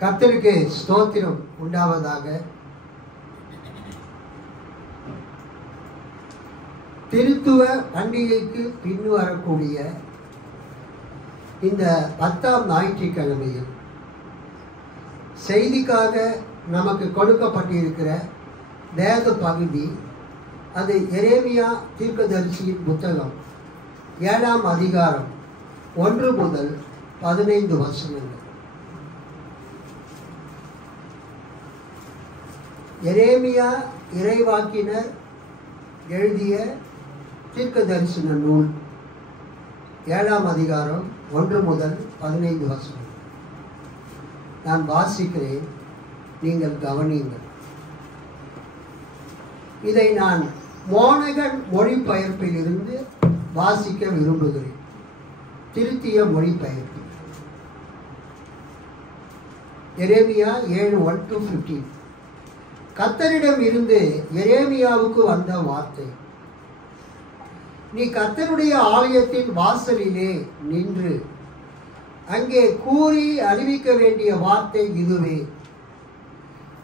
கர்த்தருக்கு ஸ்தோத்திரம் உண்டாவதாக. திருத்துவ பண்டிகைக்கு பின் வரக்கூடிய இந்த 10ஆம் ஞாயிற்றுக்கிழமையில் செய்திக்காக நமக்கு கொடுக்கப்பட்டிருக்கிற வேத பகுதி அது எரேமியா தீர்க்கதரிசியின் புத்தகம் 7ஆம் அதிகாரம் 1 முதல் 15 வசனங்கள். எரேமியா இறைவாக்கினர் எழுதிய தீர்க்க தரிசன நூல் 7ஆம் அதிகாரம் 1 முதல் 15 வசனம். நான் வாசிக்கிறேன், நீங்கள் கவனியுங்கள். இதை நான் மோனகன் மொழிபெயர்ப்பில் இருந்து வாசிக்க விரும்புகிறேன். திருத்திய மொழிபெயர்ப்பு. எரேமியா 7:1-15. கர்த்தரிடம் இருந்து எரேமியாவுக்கு வந்த வார்த்தை: நீ கர்த்தருடைய ஆலயத்தின் வாசலிலே நின்று அங்கே கூறி அறிவிக்க வேண்டிய வார்த்தை இதுவே.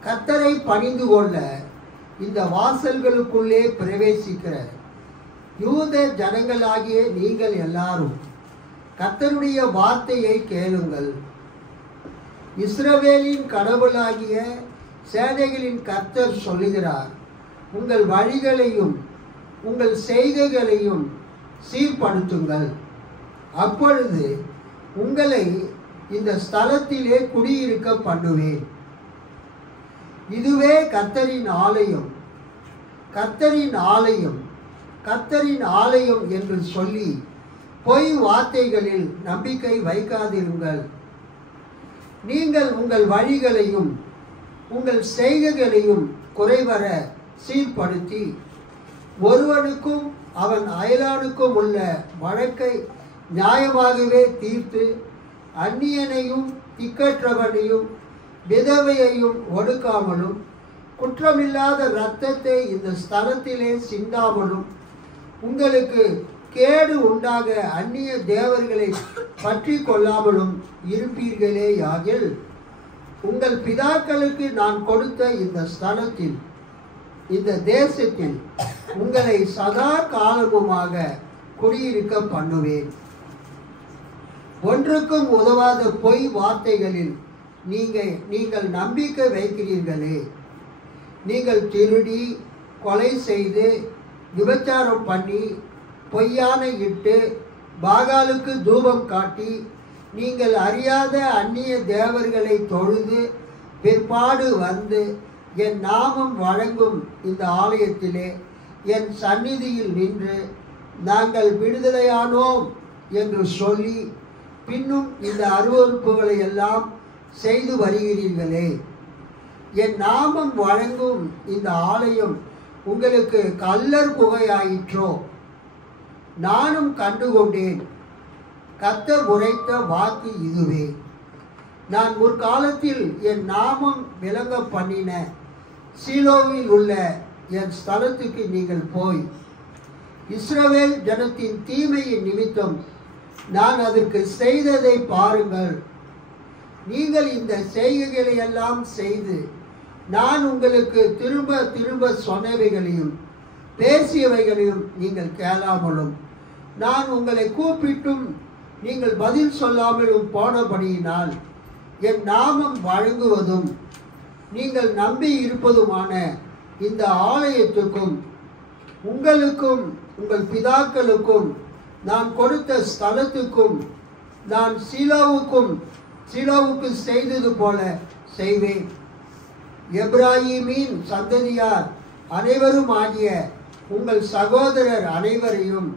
கர்த்தரை பணிந்து கொள்ள இந்த வாசல்களுக்குள்ளே பிரவேசிக்கிற யூத ஜனங்களாகிய நீங்கள் எல்லாரும் கர்த்தருடைய வார்த்தையை கேளுங்கள். இஸ்ரவேலின் கடவுளாகிய சேனைகளின் கர்த்தர் சொல்லுகிறார், உங்கள் வழிகளையும் உங்கள் செய்கைகளையும் சீர்படுத்துங்கள். அப்பொழுது உங்களை இந்த ஸ்தலத்திலே குடியிருக்க பண்ணுவேன். இதுவே கர்த்தரின் ஆலயம், கர்த்தரின் ஆலயம், கர்த்தரின் ஆலயம் என்று சொல்லி பொய் வார்த்தைகளில் நம்பிக்கை வைக்காதிருங்கள். நீங்கள் உங்கள் வழிகளையும் உங்கள் செய்கைகளையும் குறைவர சீர்படுத்தி ஒருவனுக்கும் அவன் அயலானுக்கும் உள்ள வழக்கை நியாயமாகவே தீர்த்து அந்நியனையும் திக்கற்றவனையும் விதவையையும் ஒடுக்காமலும் குற்றமில்லாத இரத்தத்தை இந்த ஸ்தலத்திலே சிந்தாமலும் உங்களுக்கு கேடு உண்டாக அந்நிய தேவர்களை பற்றி கொள்ளாமலும் இருப்பீர்களேயாகில் உங்கள் பிதாக்களுக்கு நான் கொடுத்த இந்த ஸ்தலத்தில் இந்த தேசத்தில் உங்களை சதா காலமுமாக குடியிருக்க பண்ணுவேன். ஒன்றுக்கும் உதவாத பொய் வார்த்தைகளில் நீங்கள் நம்பிக்கை வைக்கிறீர்களே. நீங்கள் திருடி, கொலை செய்து, விபச்சாரம் பண்ணி, பொய்யானை இட்டு, பாகாலுக்கு தூபம் காட்டி, நீங்கள் அறியாத அந்நிய தேவர்களை தொழுது பிற்பாடு வந்து என் நாமம் வழங்கும் இந்த ஆலயத்திலே என் சந்நிதியில் நின்று நாங்கள் விடுதலையானோம் என்று சொல்லி பின்னும் இந்த அருவருப்புகளை எல்லாம் செய்து வருகிறீர்களே. என் நாமம் வழங்கும் இந்த ஆலயம் உங்களுக்கு கல்லர் புகையாயிற்றோ? நானும் கண்டுகொண்டேன். கர்த்தர் உரைத்த வாக்கு இதுவே. நான் முற்காலத்தில் என் நாமம் விளங்க பண்ணின சீலோவில் உள்ள என் ஸ்தலத்துக்கு நீங்கள் போய் இஸ்ரவேல் ஜனத்தின் தீமையின் நிமித்தம் நான் அதற்கு செய்ததை பாருங்கள். நீங்கள் இந்த செய்கைகளை எல்லாம் செய்து நான் உங்களுக்கு திரும்ப திரும்ப சொன்னவைகளையும் பேசியவைகளையும் நீங்கள் கேளாமலும் நான் உங்களை கூப்பிட்டும் நீங்கள் பதில் சொல்லாமலும் போனபடியினால் என் நாமம் வழங்குவதும் நீங்கள் நம்பி இருப்பதுமான இந்த ஆலயத்துக்கும் உங்களுக்கும் உங்கள் பிதாக்களுக்கும் நான் கொடுத்த ஸ்தலத்துக்கும் நான் சீலோவுக்கு செய்தது போல செய்வேன். எப்ராஹீமின் சந்ததியார் அனைவரும் ஆகிய உங்கள் சகோதரர் அனைவரையும்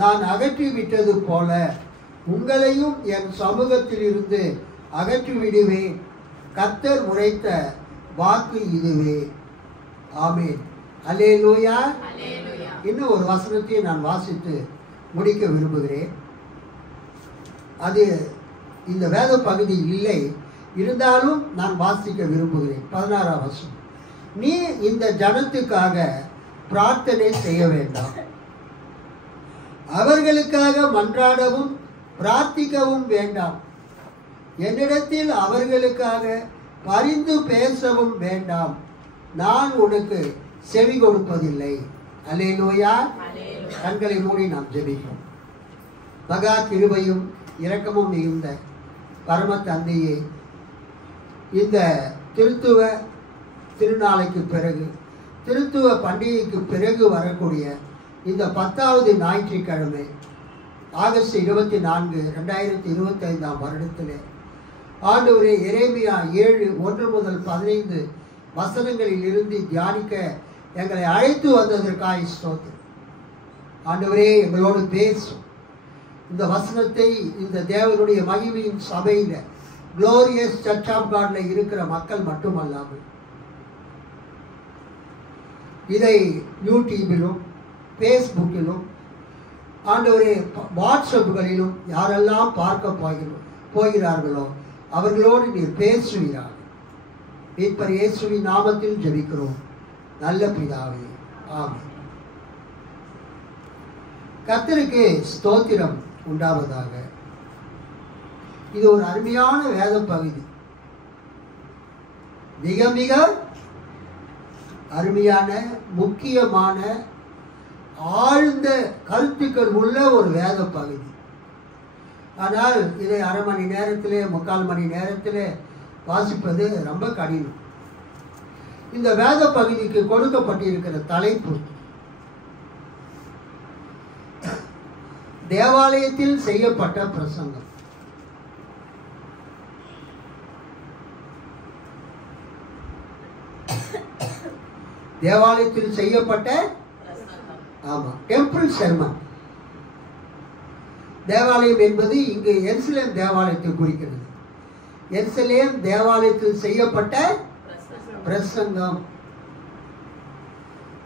நான் அகற்றிவிட்டது போல உங்களையும் என் சமூகத்தில் இருந்து அகற்றிவிடுவேன். கர்த்தர் உரைத்த வாக்கு இதுவே. ஆமென். அல்லேலூயா. இன்னும் ஒரு வசனத்தை நான் வாசித்து முடிக்க விரும்புகிறேன். அது இந்த வேத பகுதி இல்லை, இருந்தாலும் நான் வாசிக்க விரும்புகிறேன். 16ஆம் வசனம். நீ இந்த ஜனத்துக்காக பிரார்த்தனை செய்ய வேண்டாம், அவர்களுக்காக மன்றாடவும் பிரார்த்திக்கவும் வேண்டாம். என்னிடத்தில் அவர்களுக்காக பரிந்து பேசவும் வேண்டாம், நான் உனக்கு செவி கொடுப்பதில்லை. அல்லேலூயா. கண்களை மூடி நாம் ஜெபிப்போம். மகா கிருபையும் இரக்கமும் மிகுந்த பரம தந்தையே, இந்த திருத்துவ திருநாளைக்கு பிறகு, திருத்துவ பண்டிகைக்கு பிறகு வரக்கூடிய இந்த 10வது ஞாயிற்றுக்கிழமை ஆகஸ்ட் 24, 2025 வருடத்திலே ஆண்டவரே, எரேமியா 7:1 முதல் 15 வசனங்களில் இருந்து தியானிக்க எங்களை அழைத்து வந்ததற்காக ஸ்தோத்திரம். ஆண்டவரே, எங்களோடு பேசும். இந்த வசனத்தை இந்த தேவனுடைய மகிமையின் சபையில் குளோரியஸ் சர்ச் ஆஃப் காட்ல இருக்கிற மக்கள் மட்டுமல்லாமல் இதை யூடியூபிலும் ஃபேஸ்புக்கிலும் ஆண்டவரே வாட்ஸ்அப்புகளிலும் யாரெல்லாம் பார்க்க போகிறார்களோ அவர்களோடு நீர் பேசுவீராக. மீட்பர் இயேசுவின் நாமத்தில் ஜெபிக்கிறோம் நல்ல பிதாவே, ஆமென். கர்த்தருக்கு ஸ்தோத்திரம் உண்டாவதாக. இது ஒரு அருமையான வேத பகுதி, மிக மிக அருமையான முக்கியமான ஆழ்ந்த கருத்துக்கள் உள்ள ஒரு வேத பகுதி. ஆனால் இதை அரை மணி நேரத்திலே, 3/4 மணி நேரத்திலே வாசிப்பது ரொம்ப கடினம். இந்த வேத பகுதிக்கு கொடுக்கப்பட்டிருக்கிற தலைப்பு தேவாலயத்தில் செய்யப்பட்ட பிரசங்கம். தேவாலயத்தில் செய்யப்பட்ட டெம்பிள் செர்மன். தேவாலயம் என்பது இங்கு எருசலேம் தேவாலயத்தை குறிக்கிறது. எருசலேம் தேவாலயத்தில் செய்யப்பட்ட பிரசங்கம்.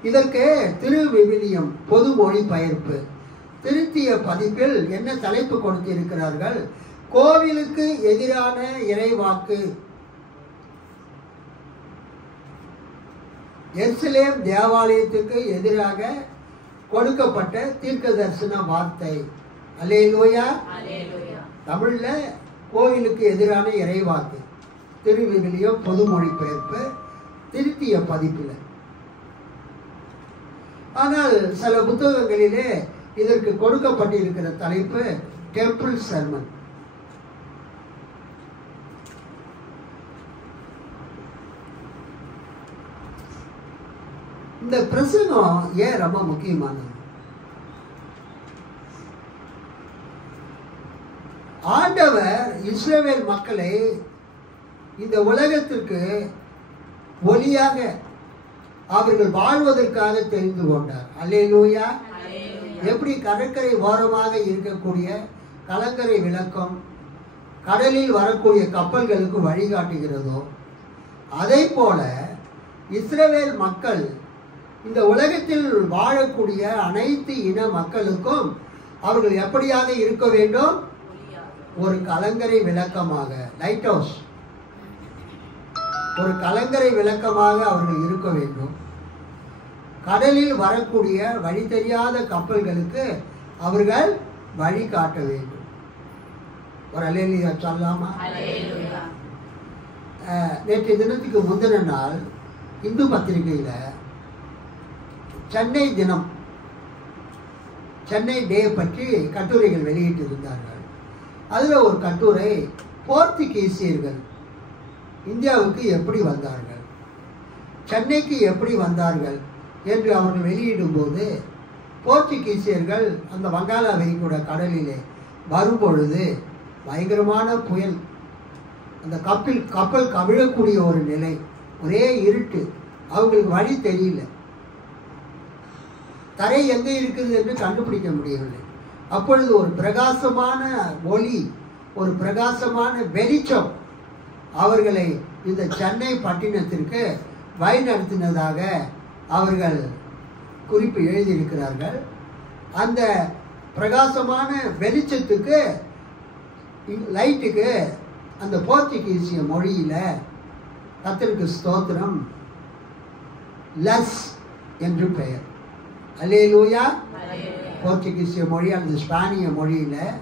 இதற்கு திருவிவிலியம் பொது மொழிபெயர்ப்பு திருத்திய பதிப்பில் என்ன தலைப்பு கொடுத்திருக்கிறார்கள்? கோவிலுக்கு எதிரான இறைவாக்கு. எருசலேம் தேவாலயத்துக்கு எதிராக கொடுக்கப்பட்ட தீர்க்க தரிசன வார்த்தை. அல்லேலூயா. தமிழ்ல கோவிலுக்கு எதிரான இறைவாக்கு, திருவிவிலியம் பொது மொழிபெயர்ப்பு திருத்திய பதிப்பில். ஆனால் சில புத்தகங்களிலே இதற்கு கொடுக்கப்பட்டிருக்கிற தலைப்பு டெம்பிள் சர்மன். இந்த பிரசங்கம் ஏன் ரொம்ப முக்கியமானது? ஆண்டவர் இஸ்ரவேல் மக்களை இந்த உலகத்திற்கு ஒளியாக அவர்கள் வாழ்வதற்காக தெரிந்து கொண்டார். அல்லேலூயா. எப்படி கடற்கரை ஓரமாக இருக்கக்கூடிய கலங்கரை விளக்கம் கடலில் வரக்கூடிய கப்பல்களுக்கு வழிகாட்டுகிறதோ, அதை போல இஸ்ரவேல் மக்கள் இந்த உலகத்தில் வாழக்கூடிய அனைத்து இன மக்களுக்கும் அவர்கள் எப்படியாக இருக்க வேண்டும்? ஒரு கலங்கரை விளக்கமாக, லைட் ஹவுஸ், ஒரு கலங்கரை விளக்கமாக அவர்கள் இருக்க வேண்டும். கடலில் வரக்கூடிய வழி தெரியாத கப்பல்களுக்கு அவர்கள் வழி காட்ட வேண்டும். ஒரு அல்லேலூயா சொல்லலாமா? நேற்று தினத்துக்கு முந்தின நாள் இந்து பத்திரிகையில் சென்னை தினம், சென்னை டே பற்றி கட்டுரைகள் வெளியிட்டு இருந்தார்கள். அதில் ஒரு கட்டுரை, போர்த்துகீசியர்கள் இந்தியாவுக்கு எப்படி வந்தார்கள், சென்னைக்கு எப்படி வந்தார்கள் என்று அவர்கள் வெளியிடும்போது, போர்த்துகீசியர்கள் அந்த வங்காள விரிகுடா கடலிலே வரும்பொழுது பயங்கரமான புயல், அந்த கப்பல் கவிழக்கூடிய ஒரு நிலை, ஒரே இருட்டு, அவங்களுக்கு வழி தெரியல, தரை எங்கே இருக்குது என்று கண்டுபிடிக்க முடியவில்லை. அப்பொழுது ஒரு பிரகாசமான ஒளி, ஒரு பிரகாசமான வெளிச்சம் அவர்களை இந்த சென்னை பட்டினத்திற்கு வழிநடத்தினதாக அவர்கள் குறிப்பு எழுதியிருக்கிறார்கள். அந்த பிரகாசமான வெளிச்சத்துக்கு, லைட்டுக்கு அந்த போர்த்துகீசிய மொழியில், கர்த்தருக்கு ஸ்தோத்திரம், லஸ் என்று பெயர். அல்லேலூயா. போர்ச்சுகீசிய மொழி அல்லது ஸ்பானிய மொழியில்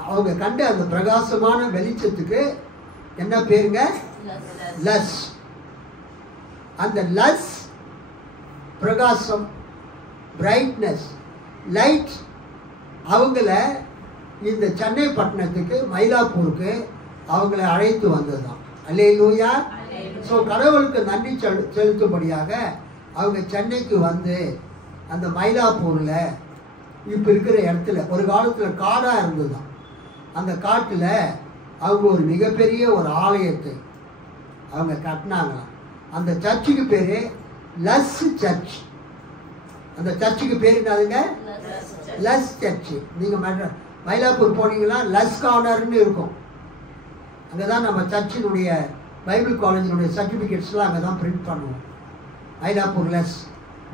அவங்க கண்ட அந்த பிரகாசமான வெளிச்சத்துக்கு என்ன பேருங்க? லஸ். அந்த லஸ் பிரகாசம், பிரைட்னஸ், லைட் அவங்கள இந்த சென்னை பட்டணத்துக்கு, மயிலாப்பூருக்கு அவங்கள அழைத்து வந்ததுதான். அல்லேலூயா. ஸோ கடவுளுக்கு நன்றி செலுத்தும்படியாக அவங்க சென்னைக்கு வந்து அந்த மயிலாப்பூரில் இப்போ இருக்கிற இடத்துல ஒரு காலத்தில் காடாக இருந்ததுதான். அந்த காட்டில் அவங்க ஒரு மிகப்பெரிய ஒரு ஆலயத்தை அவங்க கட்டினாங்களாம். அந்த சர்ச்சுக்கு பேர் லஸ் சர்ச். அந்த சர்ச்சுக்கு பேர் என்னதுங்க? லஸ் சர்ச்சு. நீங்கள் மயிலாப்பூர் போனீங்கன்னா லஸ் கார்னர்னு இருக்கும். அங்கே தான் நம்ம சர்ச்சினுடைய பைபிள் காலேஜினுடைய சர்டிஃபிகேட்ஸ்லாம் அங்கே தான் பிரிண்ட் பண்ணுவோம். மயிலாப்பூர் லஸ்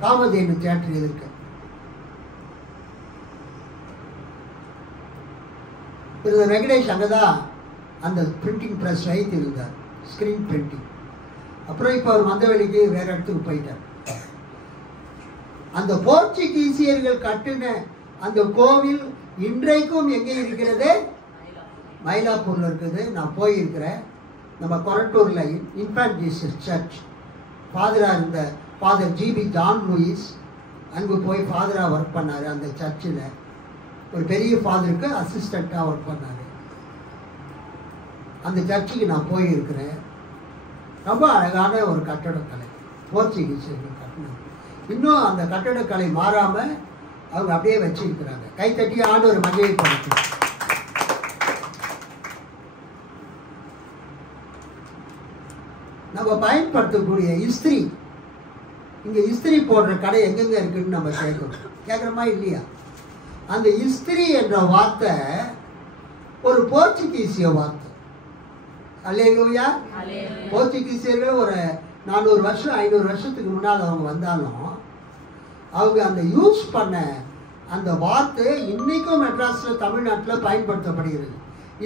காமதேனு தியேட்டர் இருக்கு. வெங்கடேஷ் அங்கே தான் அந்த பிரிண்டிங் ப்ரெஸ் வைத்து இருந்தார், ஸ்க்ரீன் பிரிண்டிங். அப்புறம் இப்போ அவர் மந்தவெளிக்கு வேற இடத்துக்கு போயிட்டார். அந்த போர்ச்சுகீசியர்கள் கட்டின அந்த கோவில் இன்றைக்கும் எங்கே இருக்கிறது? மயிலாப்பூரில் இருக்குது. நான் போயிருக்கிறேன். நம்ம கொரட்டூரில் இன்ஃபேன்ட் ஜீசஸ் சர்ச் ஃபாதராக இருந்த ஃபாதர் ஜிபி ஜான் லூயிஸ் அங்கே போய் ஃபாதராக ஒர்க் பண்ணார். அந்த சர்ச்சில் ஒரு பெரிய ஃபாதருக்கு அசிஸ்டண்ட்டாக ஒர்க் பண்ணார். அந்த சர்ச்சுக்கு நான் போயிருக்கிறேன். ரொம்ப அழகான ஒரு கட்டடக்கலை போர்ச்சுகீசியர்கள் கட்டினாங்க. இன்னும் அந்த கட்டடக்கலை மாறாமல் அவங்க அப்படியே வச்சிருக்கிறாங்க. கைத்தட்டி ஆண்டவர் மகிழை படுத்து. நம்ம பயன்படுத்தக்கூடிய இஸ்திரி, இங்கே இஸ்திரி போடுற கடை எங்கெங்க இருக்குன்னு நம்ம கேட்குறோமா இல்லையா? அந்த இஸ்திரி என்ற வார்த்தை ஒரு போர்ச்சுகீசிய வார்த்தை. அல்லேலூயா. போர்ச்சுகீசியர்கள் ஒரு 400 வருஷம் 500 வருஷத்துக்கு முன்னால் அவங்க வந்தாலும் அவங்க அந்த யூஸ் பண்ண அந்த வார்த்தை இன்னைக்கும் மெட்ராஸில் தமிழ்நாட்டில் பயன்படுத்தப்படுகிறது.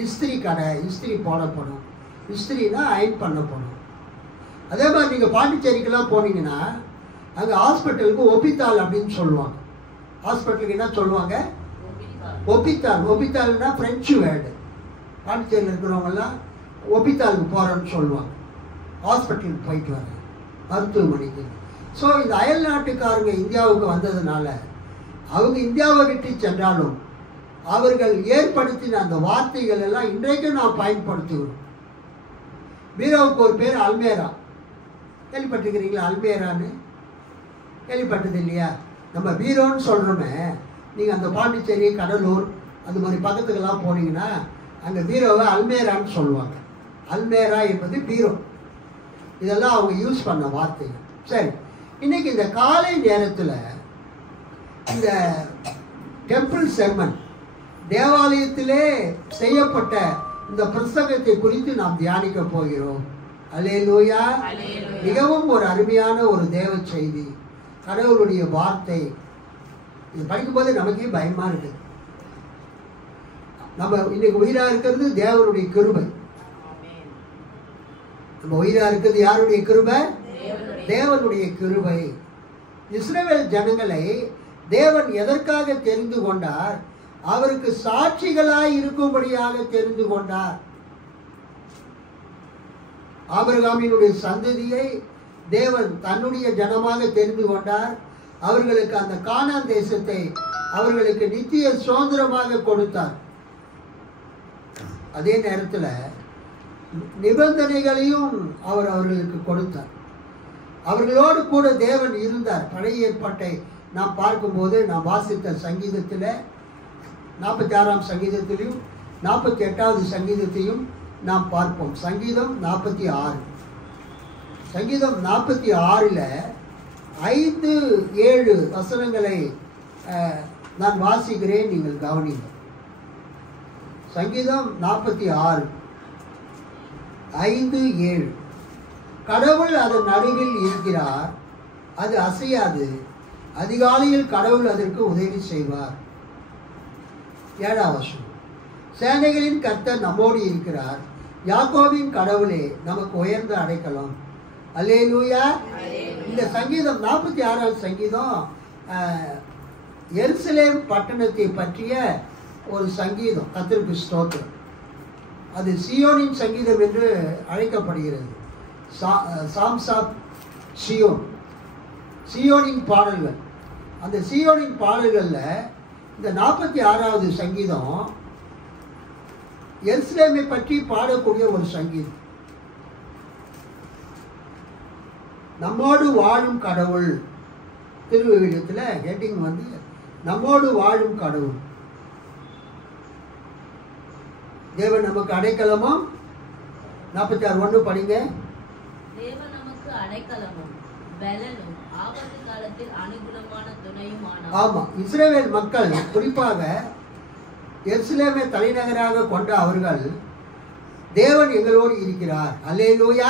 இஸ்திரி கடை, இஸ்திரி போடப்படும், இஸ்திரினா அயன் பண்ணப்படும். அதே மாதிரி நீங்கள் பாண்டிச்சேரிக்கெல்லாம் போனீங்கன்னா அங்கே ஹாஸ்பிட்டலுக்கு ஒப்பித்தாள் அப்படின்னு சொல்லுவாங்க. ஹாஸ்பிட்டலுக்கு என்ன சொல்லுவாங்க? ஒப்பித்தாள். ஒப்பித்தாள்னா ஃப்ரெஞ்சு வேர்டு. பாண்டிச்சேரியில் இருக்கிறவங்கெல்லாம் ஒப்பித்தாளுக்கு போகிறோன்னு சொல்லுவாங்க. ஹாஸ்பிட்டலுக்கு போயிட்டு வர மருத்துவமனைக்கு. ஸோ இந்த அயல் நாட்டுக்காரங்க இந்தியாவுக்கு வந்ததுனால அவங்க இந்தியாவை விட்டு சென்றாலும் அவர்கள் ஏற்படுத்தின அந்த வார்த்தைகள் எல்லாம் இன்றைக்கும் நாம் பயன்படுத்துகிறோம். பீரோவுக்கு ஒரு பேர் அல்மேரா. கேள்விப்பட்டிருக்கிறீங்களா? அல்மேரான்னு கேள்விப்பட்டது இல்லையா? நம்ம பீரோன்னு சொல்கிறோமே. நீங்கள் அந்த பாண்டிச்சேரி, கடலூர் அது மாதிரி பக்கத்துக்கெல்லாம் போனீங்கன்னா அங்கே பீரோவை அல்மேரான்னு சொல்லுவாங்க. அல்மேரா என்பது பீரோ. இதெல்லாம் அவங்க யூஸ் பண்ண வார்த்தைகள். சரி, இன்னைக்கு இந்த காலை நேரத்தில் இந்த டெம்பிள் செர்மன், தேவாலயத்திலே செய்யப்பட்ட இந்த பிரசங்கத்தை குறித்து நாம் தியானிக்க போகிறோம். அல்லேலூயா. மிகவும் ஒரு அருமையான ஒரு தேவ செய்தி, கடவுளுடைய வார்த்தை. இது படிக்கும்போது நமக்கே பயமா இருக்கு. நம்ம இன்னைக்கு உயிரா இருக்கிறது தேவனுடைய கிருபை. நம்ம உயிரா இருக்கிறது யாருடைய கிருபை? தேவனுடைய கிருபை. இஸ்ரவேல் ஜனங்களை தேவன் எதற்காக தெரிந்து கொண்டார்? அவருக்கு சாட்சிகளாய் இருக்கும்படியாக தெரிந்து கொண்டார். ஆபிரகாமினுடைய சந்ததியை தேவன் தன்னுடைய ஜனமாக தெரிந்து கொண்டார். அவர்களுக்கு அந்த கானான் தேசத்தை அவர்களுக்கு நித்திய சுதந்திரமாக கொடுத்தார். அதே நேரத்தில் நிபந்தனைகளையும் அவர் அவர்களுக்கு கொடுத்தார். அவர்களோடு கூட தேவன் இருந்தார். பழைய ஏற்பாட்டை நாம் பார்க்கும்போது நாம் வாசித்த சங்கீதத்தில் 46ஆம் சங்கீதத்திலையும் 48வது சங்கீதத்தையும் நாம் பார்ப்போம். சங்கீதம் 46. சங்கீதம் 46ல் 5-7 வசனங்களை நான் வாசிக்கிறேன், நீங்கள் கவனிங்க. சங்கீதம் 46 5-7. கடவுள் அதன் நடுவில் இருக்கிறார், அது அசையாது. அதிகாலையில் கடவுள் அதற்கு உதவி செய்வார். 7ஆம் வசனம். சேனைகளின் கர்த்தர் நம்மோடு இருக்கிறார், யாக்கோபின் கடவுளே நமக்கு உயர்ந்த அடைக்கலம். அல்லேலூயா. இந்த சங்கீதம் 46ஆம் சங்கீதம் எருசலேம் பட்டணத்தை பற்றிய ஒரு சங்கீதம், கர்த்தருக்கு ஸ்தோத்திரம். அது சியோனின் சங்கீதம் என்று அழைக்கப்படுகிறது. சாம்ஸ் ஆஃப் சியோன், சியோனின் பாடல்கள். அந்த சியோனின் பாடல்களில் இந்த 46வது சங்கீதம் எருசலேமை பற்றி பாடக்கூடிய ஒரு சங்கீதம். நம்மோடு வாழும் கடவுள், திருவிவிலியத்தில் ஹெட்டிங் வந்து நம்மோடு வாழும் கடவுள். தேவன் நமக்கு அடைக்கலமும், 46:1 படிங்க. தேவன் நமக்கு அடைக்கலமும் பலனும் ஆபத்து காலத்தில் அனுகூலமான துணையுமானார். ஆமா, இஸ்ரவேல் மக்கள் குறிப்பாக எருசலேமை தலைநகராக கொண்ட அவர்கள் தேவன் எங்களோடு இருக்கிறார், அல்லேலூயா,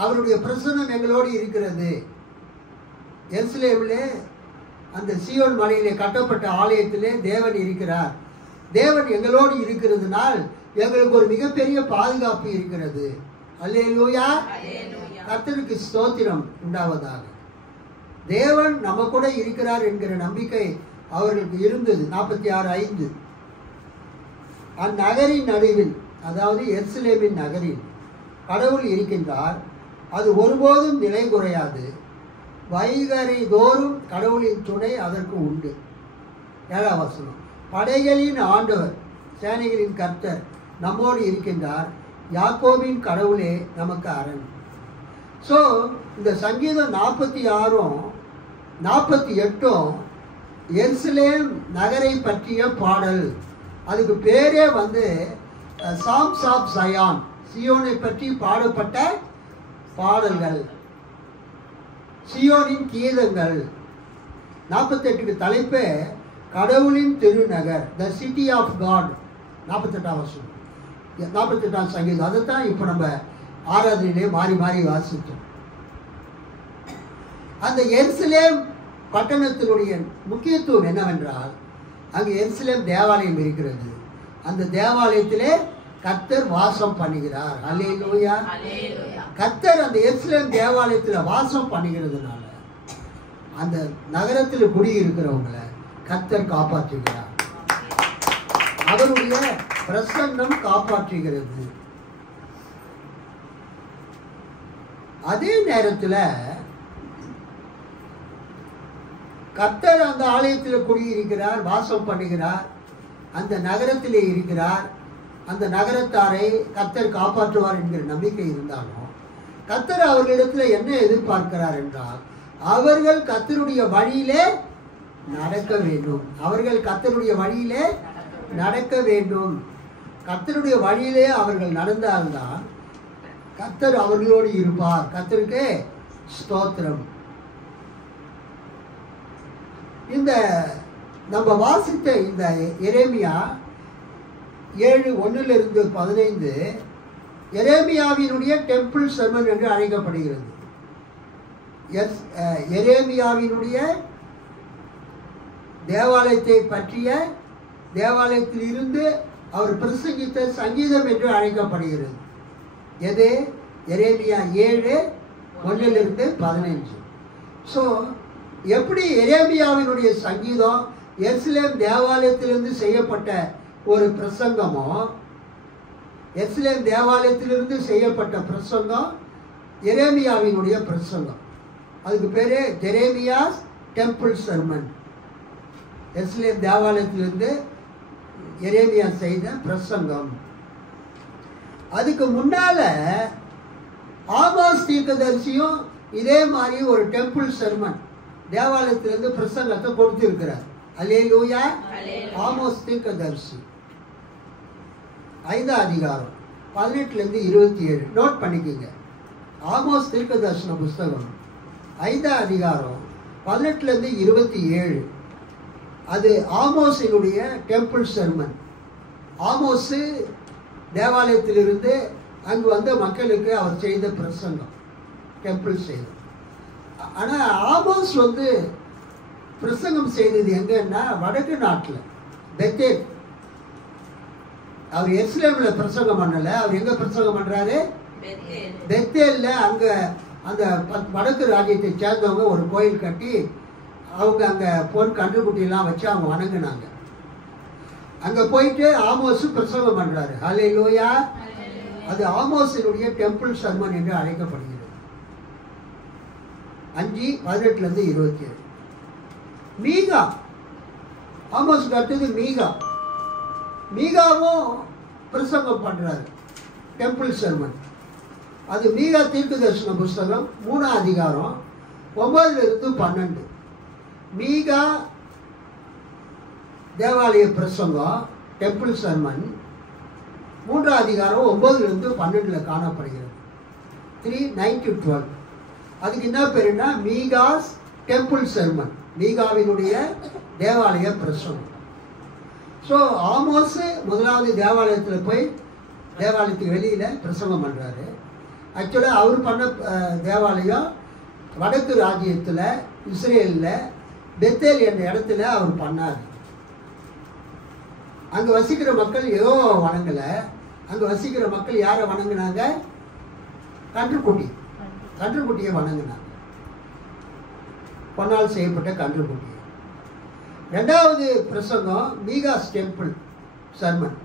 அவருடைய பிரசன்னம் எங்களோடு இருக்கிறது. எருசலேமிலே அந்த சீயோன் மலையிலே கட்டப்பட்ட ஆலயத்திலே தேவன் இருக்கிறார். தேவன் எங்களோடு இருக்கிறதுனால் எங்களுக்கு ஒரு மிகப்பெரிய பாதுகாப்பு இருக்கிறது. அல்லேலூயா, கர்த்தருக்கு ஸ்தோத்திரம் உண்டாவதாக. தேவன் நம்ம கூட இருக்கிறார் என்கிற நம்பிக்கை அவர்களுக்கு இருந்தது. 46:5 அந்நகரின் நடுவில், அதாவது எருசலேமின் நகரில் கடவுள் இருக்கின்றார், அது ஒருபோதும் நிலை குறையாது. வைகரை தோறும் கடவுளின் துணை அதற்கு உண்டு. 7ஆம் வசனம், படைகளின் ஆண்டவர் சேனைகளின் கர்த்தர் நம்மோடு இருக்கின்றார், யாக்கோபின் கடவுளே நமக்கு அரண். ஸோ இந்த சங்கீதம் 46ம் 48ம் எருசலேம் நகரை பற்றிய பாடல். அதுக்கு பேரே வந்து சாம்ஸ் ஆஃப் சயான், சியோனை பற்றி பாடப்பட்ட பாடல்கள், சியோனின் கீதங்கள். 48க்கு தலைப்பு கடவுளின் திருநகர், த சிட்டி ஆஃப் காட். 48ஆம் வருஷம் 48ஆம் சங்கீதம். அதைத்தான் இப்போ நம்ம ஆராதனையிலே மாறி மாறி வாசித்தோம். அந்த எருசலேம் பட்டணத்தினுடைய முக்கியத்துவம் என்னவென்றால், அங்கு எருசலேம் தேவாலயம் இருக்கிறது. அந்த தேவாலயத்திலே கர்த்தர் வாசம் பண்ணுகிறார். அல்லேலூயா, கர்த்தர் அந்த எருசலேம் தேவாலயத்தில் வாசம் பண்ணுகிறதுனால அந்த நகரத்தில் குடியிருக்கிறவங்களை கர்த்தர் காப்பாற்றுகிறார். அவருடைய பிரசன்னம் காப்பாற்றுகிறது. அதே நேரத்தில் கர்த்தர் அந்த ஆலயத்தில் குடியிருக்கிறார், வாசம் பண்ணுகிறார், அந்த நகரத்திலே இருக்கிறார். அந்த நகரத்தாரை கர்த்தர் காப்பாற்றுவார் என்கிற நம்பிக்கை இருந்தாலும் கர்த்தர் அவர்களிடத்தில் என்ன எதிர்பார்க்கிறார் என்றால், அவர்கள் கர்த்தருடைய வழியிலே நடக்க வேண்டும். அவர்கள் கர்த்தருடைய வழியிலே நடக்க வேண்டும். கர்த்தருடைய வழியிலே அவர்கள் நடந்தால்தான் கர்த்தர் அவர்களோடு இருப்பார். கர்த்தருக்கு ஸ்தோத்திரம். இந்த நம்ம வாசித்த இந்த எரேமியா 7:1-15 எரேமியாவினுடைய டெம்பிள் செர்மன் என்று அழைக்கப்படுகிறது. எரேமியாவினுடைய தேவாலயத்தை பற்றிய, தேவாலயத்தில் இருந்து அவர் பிரசங்கித்த சங்கீதம் என்று அழைக்கப்படுகிறது. எது? எரேமியா 7:1-15. ஸோ எப்படி எரேமியாவினுடைய சங்கீதம் எருசலேம் தேவாலயத்திலிருந்து செய்யப்பட்ட ஒரு பிரசங்கமோ, எருசலேம் தேவாலயத்திலிருந்து செய்யப்பட்ட பிரசங்கம் எரேமியாவினுடைய பிரசங்கம். அதுக்கு பேரு ஜெரேமியாஸ் டெம்பிள் சர்மன். எருசலேம் தேவாலயத்திலிருந்து எரேமியா செய்த பிரசங்கம். அதுக்கு முன்னால ஆமோஸ் தீர்க்கதரிசியும் இதே மாதிரி ஒரு டெம்பிள் சர்மன் தேவாலயத்திலிருந்து பிரசங்கத்தை கொடுத்திருக்கிறார். அல்லேலூயா, ஆமோஸ் தீர்க்கதரிசி 5ஆம் அதிகாரம் 18-27 நோட் பண்ணிக்கோங்க. ஆமோஸ் தீர்க்கதரிசன புஸ்தகம் 5ஆம் அதிகாரம் 18-27. அது ஆமோஸினுடைய டெம்பிள் சர்மன். ஆமோஸு தேவாலயத்திலிருந்து அங்கு வந்த மக்களுக்கு அவர் செய்த பிரசங்கம், டெம்பிள் செய்தார். ஆனால் ஆமோஸ் வந்து பிரசங்கம் செய்தது எங்கன்னா வடக்கு நாட்டில் பெத்தேல். அவர் எருசலேமில் பிரசங்கம் பண்ணலை. அவர் எங்கே பிரசங்கம் பண்ணுறாரு? பெத்தேலில். அங்கே அந்த வடக்கு ராஜ்யத்தை சேர்ந்தவங்க ஒரு கோயில் கட்டி அவங்க அங்கே பொன் கன்றுக்குட்டியெல்லாம் வச்சு அவங்க வணங்கினாங்க. அங்கே போயிட்டு ஆமோஸ் பிரசங்கம் பண்ணுறாரு. ஹல்லேலூயா. அது ஆமோஸினுடைய டெம்பிள் சர்மன் என்று அழைக்கப்படுகிறது. 5:18-27. மீகா, ஆமோஸுக்கு அடுத்தது மீகா. மீகாவும் பிரசங்கம் பண்ணுறாரு, டெம்பிள் சர்மன். அது மீகா தீர்க்கதரிசன புஸ்தகம் 3ஆம் அதிகாரம் 9-12. மீகா தேவாலய பிரசங்கம், டெம்பிள் சர்மன் 3ஆம் அதிகாரம் 9-12 காணப்படுகிறது. 3:9-12. அதுக்கு என்ன பேருன்னா மீகாஸ் டெம்பிள் சர்மன், மீகாவினுடைய தேவாலய பிரசங்கம். ஸோ ஆமோஸ் முதலாவது தேவாலயத்தில் போய் தேவாலயத்துக்கு வெளியில் பிரசங்கம் பண்ணுறாரு. ஆக்சுவலாக அவர் பண்ண தேவாலயம் வடக்கு ராஜ்யத்தில் இஸ்ரேலில் பெத்தேல் என்ற இடத்துல அவர் பண்ணார். அங்கே வசிக்கிற மக்கள் ஏதோ வணங்கலை. அங்கே வசிக்கிற மக்கள் யாரை வணங்கினாங்க? கன்றுக்குட்டியை வணங்கினாங்க, பொன்னால் செய்யப்பட்ட கன்றுக்குட்டி. 2வது பிரசங்கம் மீகாஸ் டெம்பிள் சர்மன்,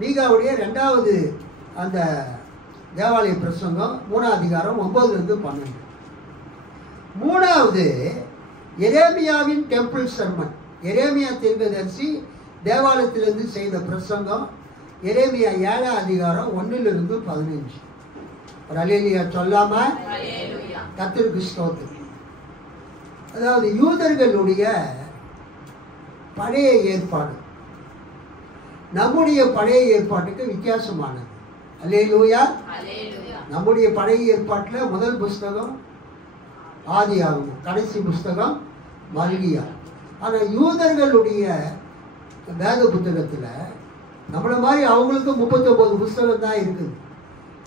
மீகாவுடைய 2வது அந்த தேவாலய பிரசங்கம் 3ஆம் அதிகாரம் 9-12. 3வது எரேமியாவின் டெம்பிள் சர்மன், எரேமியா தீர்க்கதரிசி தேவாலயத்திலிருந்து செய்த பிரசங்கம். எரேமியா 7ஆம் அதிகாரம் 1-15. ஒரு அல்லேலூயா சொல்லாம கர்த்தருக்கு ஸ்தோத்திரம். அதாவது யூதர்களுடைய பழைய ஏற்பாடு நம்முடைய பழைய ஏற்பாட்டுக்கு வித்தியாசமானது. அல்லேலூயா. நம்முடைய பழைய ஏற்பாட்டில் முதல் புஸ்தகம் ஆதியாகமம், கடைசி புஸ்தகம் மல்கியா. ஆனால் யூதர்களுடைய வேத புத்தகத்தில் நம்மளை மாதிரி அவங்களுக்கு 39 புஸ்தகம் தான் இருக்குது.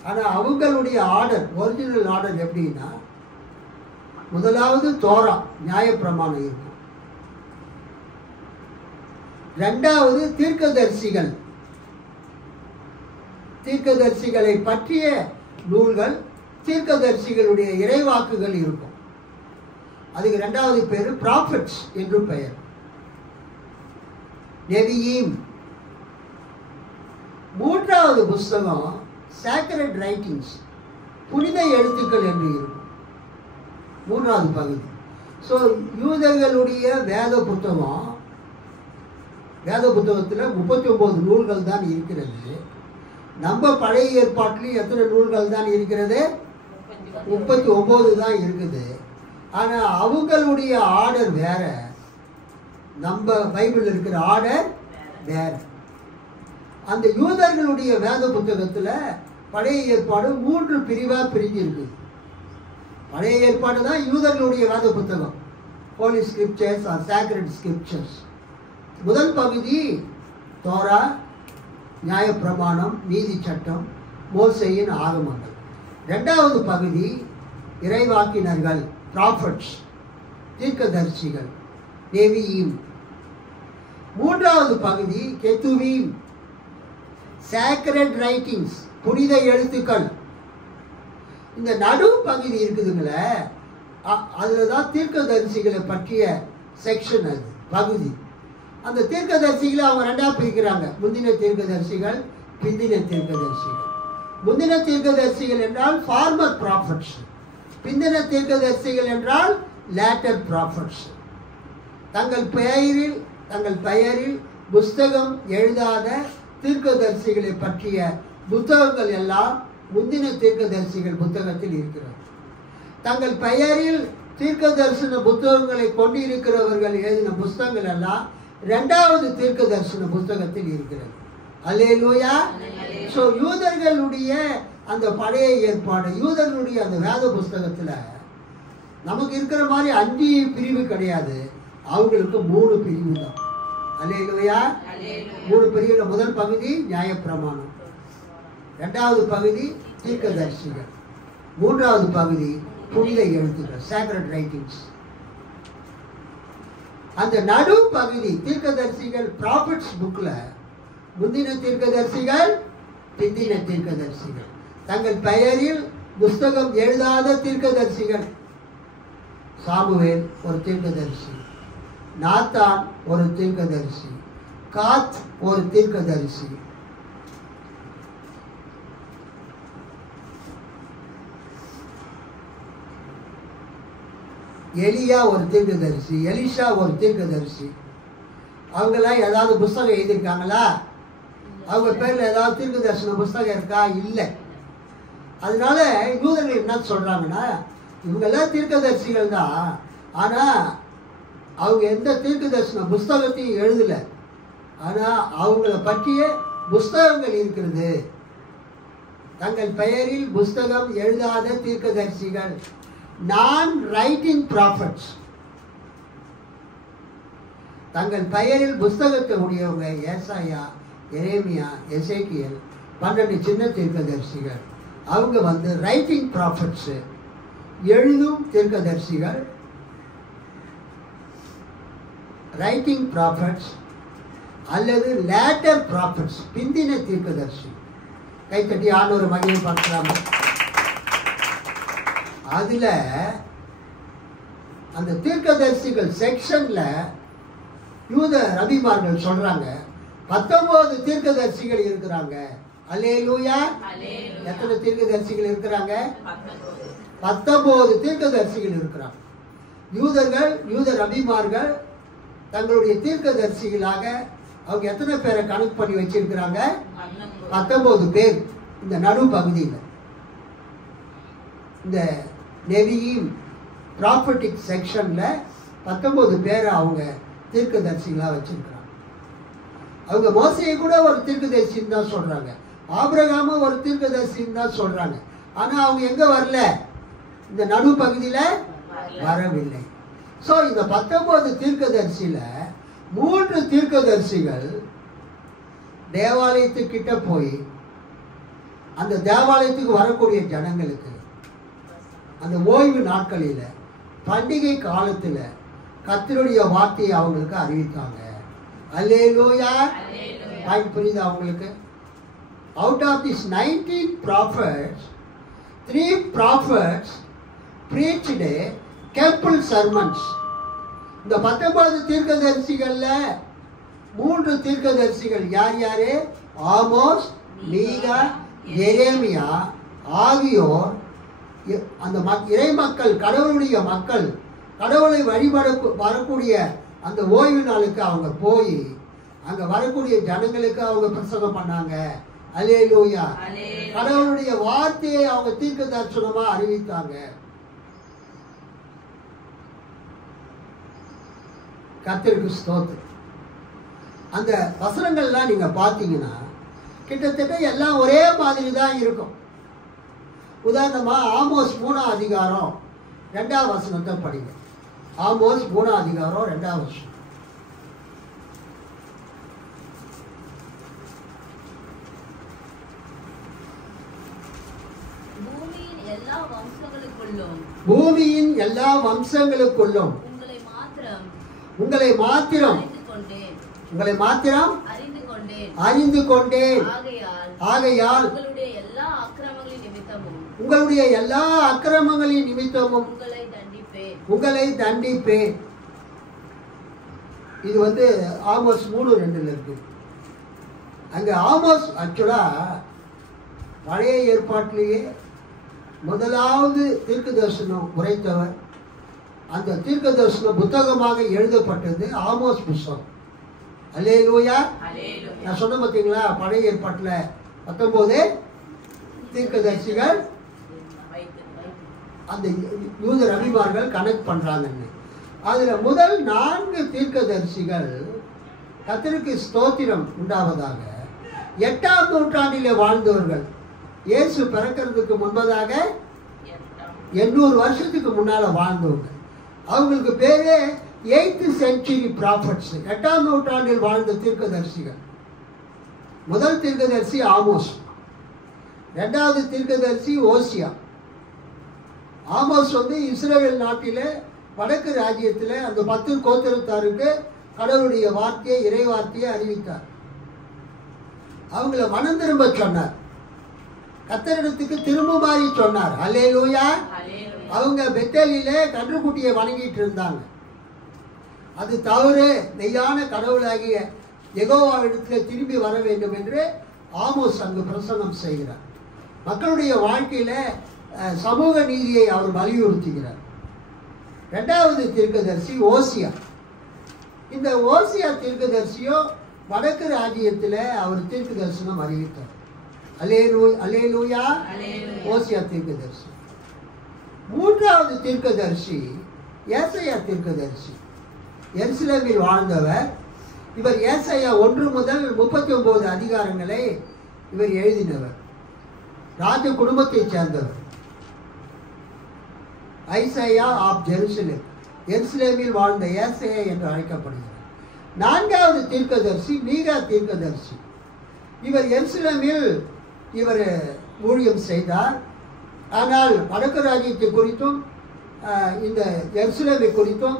ஆனால் அவங்களுடைய ஆர்டர், ஒரிஜினல் ஆர்டர் எப்படின்னா, முதலாவது தோரா நியாயப்பிரமாணம் இருக்கும், 2வது தீர்க்கதரிசிகள், தீர்க்கதரிசிகளை பற்றிய நூல்கள், தீர்க்கதரிசிகளுடைய இறைவாக்குகள் இருக்கும். அதுக்கு 2வது பேர் ப்ராஃபட்ஸ் என்று பெயர், நெவியீம். 3வது புஸ்தகம் சேக்ரட் ரைட்டிங்ஸ், புனித எழுத்துக்கள் என்று இருக்கும், 3வது பகுதி. ஸோ யூதர்களுடைய வேத புத்தகம், வேத புத்தகத்தில் 39 நூல்கள் தான் இருக்கிறது. நம்ம பழைய ஏற்பாட்டில் எத்தனை நூல்கள் தான் இருக்கிறது? 39 தான் இருக்குது. ஆனால் அவங்களுடைய ஆர்டர் வேற, நம்ம பைபிள் இருக்கிற ஆர்டர் வேற. அந்த யூதர்களுடைய வேத புத்தகத்தில் பழைய ஏற்பாடு 3 பிரிவாக பிரிஞ்சு இருக்குது. பழைய ஏற்பாடு தான் யூதர்களுடைய வேத புத்தகம், holy scriptures or sacred scriptures. முதல் பகுதி தோரா, நியாயப்பிரமாணம், நீதி சட்டம், மோசேயின் ஆகமங்கள். 2வது பகுதி இறைவாக்கினர்கள், ப்ராஃபட்ஸ், தீர்க்கதரிசிகள், நெவியீம். 3வது பகுதி கெத்துவீம், சேக்ரட் ரைட்டிங்ஸ், புனித எழுத்துக்கள். இந்த நடு பகுதி இருக்குதுங்களே, அதில் தான் தீர்க்கதரிசிகளை பற்றிய செக்ஷன், அது பகுதி. அந்த தீர்க்கதரிசிகளை அவங்க 2ஆக பிரிக்கிறாங்க, முந்தின தீர்க்கதரிசிகள், பிந்தின தீர்க்கதரிசிகள். முந்தின தீர்க்கதரிசிகள் என்றால் ஃபார்மர் ப்ராஃபட்ஸ், பிந்தின தீர்க்கதரிசிகள் என்றால் லேட்டர் ப்ராஃபட்ஸ். தங்கள் பெயரில் புஸ்தகம் எழுதாத தீர்க்கதரிசிகளை பற்றிய புத்தகங்கள் எல்லாம் முந்தின தீர்க்கதரிசிகள் புத்தகத்தில் இருக்கிறது. தங்கள் பெயரில் தீர்க்க தரிசன புத்தகங்களை கொண்டிருக்கிறவர்கள் எழுதின புத்தகங்கள் எல்லாம் 2வது தீர்க்க தரிசன புத்தகத்தில் இருக்கிறது. அல்லேலூயா. ஸோ யூதர்களுடைய அந்த பழைய ஏற்பாடு, யூதர்களுடைய அந்த வேத புஸ்தகத்தில் நமக்கு இருக்கிற மாதிரி 5 பிரிவு கிடையாது, அவங்களுக்கு 3 பிரிவு தான். அல்லேலூயா. 3 பிரிவில் முதல் பகுதி நியாயப்பிரமாணம், 2வது பகுதி தீர்க்கதரிசிகள், 3வது பகுதி புனித எழுத்துக்கள், சேக்ரட் ரைட்டிங்ஸ். அந்த நடு பகுதி தீர்க்கதரிசிகள், ப்ராஃபட்ஸ் புக்கில் முந்தின தீர்க்கதரிசிகள், பிந்தின தீர்க்கதரிசிகள், தங்கள் பெயரில் புஸ்தகம் எழுதாத தீர்க்கதரிசிகள். சாமுவேல் ஒரு தீர்க்கதரிசி, நாத்தான் ஒரு தீர்க்கதரிசி, காத் ஒரு தீர்க்கதரிசி. எலியா ஒரு தீர்க்கதரிசி. எலிஷா ஒரு தீர்க்கதரிசி. அவங்கெல்லாம் ஏதாவது புஸ்தகம் எழுதியிருக்காங்களா? அவங்க பேர்ல ஏதாவது தீர்க்க தரிசன புஸ்தகம் இருக்கா? இல்லை. அதனால யூதர்கள் என்ன சொல்றாங்கன்னா, இவங்கெல்லாம் தீர்க்கதரிசிகள் தான், ஆனா அவங்க எந்த தீர்க்க தரிசன புஸ்தகத்தையும் எழுதல. ஆனா அவங்கள பற்றிய புஸ்தகங்கள் இருக்கிறது. தங்கள் பெயரில் புஸ்தகம் எழுதாத தீர்க்கதரிசிகள், நான் ரைட்டிங் ப்ராஃபட்ஸ். தங்கள் பெயரில் புஸ்தகத்தை உடையவங்க ஏசாயா, எரேமியா, எசேக்கியேல் 12 சின்ன தீர்க்கதரிசிகள். அவங்க வந்து ரைட்டிங் ப்ராஃபட்ஸ், எழுதும் தீர்க்கதரிசிகள். ரைட்டிங் ப்ராஃபட்ஸ் அல்லது லேட்டர் ப்ராஃபட்ஸ், பிந்தின தீர்க்கதரிசி. கைத்தட்டி ஆண்டவரை மகிமை பார்க்கலாமா? அதுல அந்த தீர்க்கதரிசிகள் செக்ஷன்ல யூத ரபிமார்கள் சொல்றாங்க 19 தீர்க்கதரிசிகள் இருக்கிறாங்க. அல்லேலூயா. எத்தனை தீர்க்கதரிசிகள் இருக்கிறாங்க? 19 தீர்க்கதரிசிகள் இருக்கிறாங்க. யூதர்கள், யூத ரபிமார்கள் தங்களுடைய தீர்க்கதரிசிகளாக அவங்க எத்தனை பேரை கணக்கு பண்ணி வச்சிருக்கிறாங்க? 19 பேர். இந்த நடு பகுதியில் இந்த நெவியின் ப்ராப்பர்ட்டிக் செக்ஷன்ல 19 பேரை அவங்க தீர்க்கதரிசிகளாக வச்சிருக்கிறாங்க. அவங்க மோசையை கூட ஒரு தீர்க்கதரிசின்னு தான் சொல்றாங்க, ஆபிரகாம ஒரு தீர்க்கதரிசின்னு தான் சொல்றாங்க. ஆனா அவங்க எங்க வரல? இந்த நடு பகுதியில வரவில்லை. சோ இந்த 19 தீர்க்கதரிசியில 3 தீர்க்கதரிசிகள் தேவாலயத்துக்கிட்ட போய் அந்த தேவாலயத்துக்கு வரக்கூடிய ஜனங்களுக்கு அந்த ஓய்வு நாட்களில, பண்டிகை காலத்துல கர்த்தருடைய வார்த்தையை அவங்களுக்கு அறிவித்தாங்க. அல்லேலூயா. பாயிண்ட் புரியுதா உங்களுக்கு? Out of these 19 prophets, 3 prophets preached temple sermons. இந்த 19 தீர்க்கதரிசிகள்ல 3 தீர்க்கதரிசிகள் யார் யாரு? ஆமோஸ், மீகா, எரேமியா ஆகியோர் அந்த இறை மக்கள், கடவுளுடைய மக்கள், கடவுளை வழிபட வரக்கூடிய அந்த ஓய்வு நாளுக்கு அவங்க போய் அங்க வரக்கூடிய ஜனங்களுக்கு அவங்க பிரசங்கம் பண்ணாங்க. அல்லேலூயா. கடவுளுடைய வார்த்தையை அவங்க தீர்க்க தரிசனமா அறிவித்தாங்க. கர்த்தருக்கு ஸ்தோத்திரம். அந்த வசனங்கள்லாம் நீங்க பார்த்தீங்கன்னா கிட்டத்தட்ட எல்லாம் ஒரே மாதிரி தான் இருக்கும். உதாரணமா ஆமோஸ் 3ஆம் அதிகாரம் 2ஆம் வசனத்தை படிங்க. ஆமோஸ் 3ஆம் அதிகாரம் 2ஆம் வசனம். பூமியின் எல்லா வம்சங்களுக்குள்ளும் உங்களை மாத்திரம் அறிந்து கொண்டேன். ஆகையால் உங்களுடைய எல்லா அக்கிரமங்களின் நிமித்தமும் உங்களை தண்டிப்பேன். இது வந்து ஆமோஸ் 3:2 இருக்கு. அங்க ஆமோஸ் ஆக்சுவலா பழைய ஏற்பாட்டிலேயே முதலாவது தீர்க்க தரிசனம் உரைத்தவர். அந்த தீர்க்க தரிசன புத்தகமாக எழுதப்பட்டது ஆமோஸ் புத்தகம். அல்லேலூயா. நான் சொன்ன பார்த்தீங்களா, பழைய ஏற்பாட்டில் 19 தீர்க்கதரிசிகள் அந்த யூத ரபிமார்கள் கனெக்ட் பண்றாங்கன்னு. அதுல முதல் 4 தீர்க்கதரிசிகள் கர்த்தருக்கு ஸ்தோத்திரம் உண்டாவதாக 8ஆம் நூற்றாண்டிலே வாழ்ந்தவர்கள். இயேசு பிறக்கிறதுக்கு முன்பதாக 800 வருஷத்துக்கு முன்னால வாழ்ந்தவங்க. அவங்களுக்கு பேரு 8th century prophets, 8ஆம் நூற்றாண்டில் வாழ்ந்த தீர்க்கதரிசிகள். முதல் தீர்க்கதரிசி ஆமோஸ், 2வது தீர்க்கதரிசி ஓசியா. ஆமோஸ் வந்து இஸ்ரவேல் நாட்டிலே வடக்கு ராஜ்யத்தில் அந்த 10 கோத்திரத்தாருக்கு கடவுளுடைய வார்த்தையை, இறை வார்த்தையை அறிவித்தார். அவங்கள மனம் திரும்ப சொன்னார், கர்த்தரிடத்துக்கு திரும்புமாறி சொன்னார். அல்லேலூயா. அவங்க பெத்தேலிலே கன்றுக்குட்டியை வணங்கிட்டு இருந்தாங்க. அது தவறு, மெய்யான கடவுளாகிய யெகோவாவிடத்தில் திரும்பி வர வேண்டும் என்று ஆமோஸ் அங்கு பிரசங்கம் செய்கிறார். மக்களுடைய வாழ்க்கையில சமூக நீதியை அவர் வலியுறுத்துகிறார். இரண்டாவது தீர்க்கதரிசி ஓசியா. இந்த ஓசியா தீர்க்கதரிசியோ வடக்கு ராஜ்யத்தில் அவர் தீர்க்க தரிசனம் அறிவித்தார். அல்லேலூயா. ஓசியா தீர்க்கதரிசி. மூன்றாவது தீர்க்கதரிசி ஏசாயா தீர்க்கதரிசி. எருசலேமில் வாழ்ந்தவர் இவர். ஏசாயா 1 முதல் 39 அதிகாரங்களை இவர் எழுதினவர். ராஜ குடும்பத்தைச் சேர்ந்தவர். ஐசாயா ஆஃப் ஜெருசலேம், எருசலேமில் வாழ்ந்த ஏசாயா என்று அழைக்கப்படுகிறார். நான்காவது தீர்க்கதரிசி மீகா தீர்க்கதரிசி. இவர் எருசலேமில் இவர் ஊழியம் செய்தார். ஆனால் வடக்கு ராஜ்யத்தை குறித்தும் இந்த எருசலேமை குறித்தும்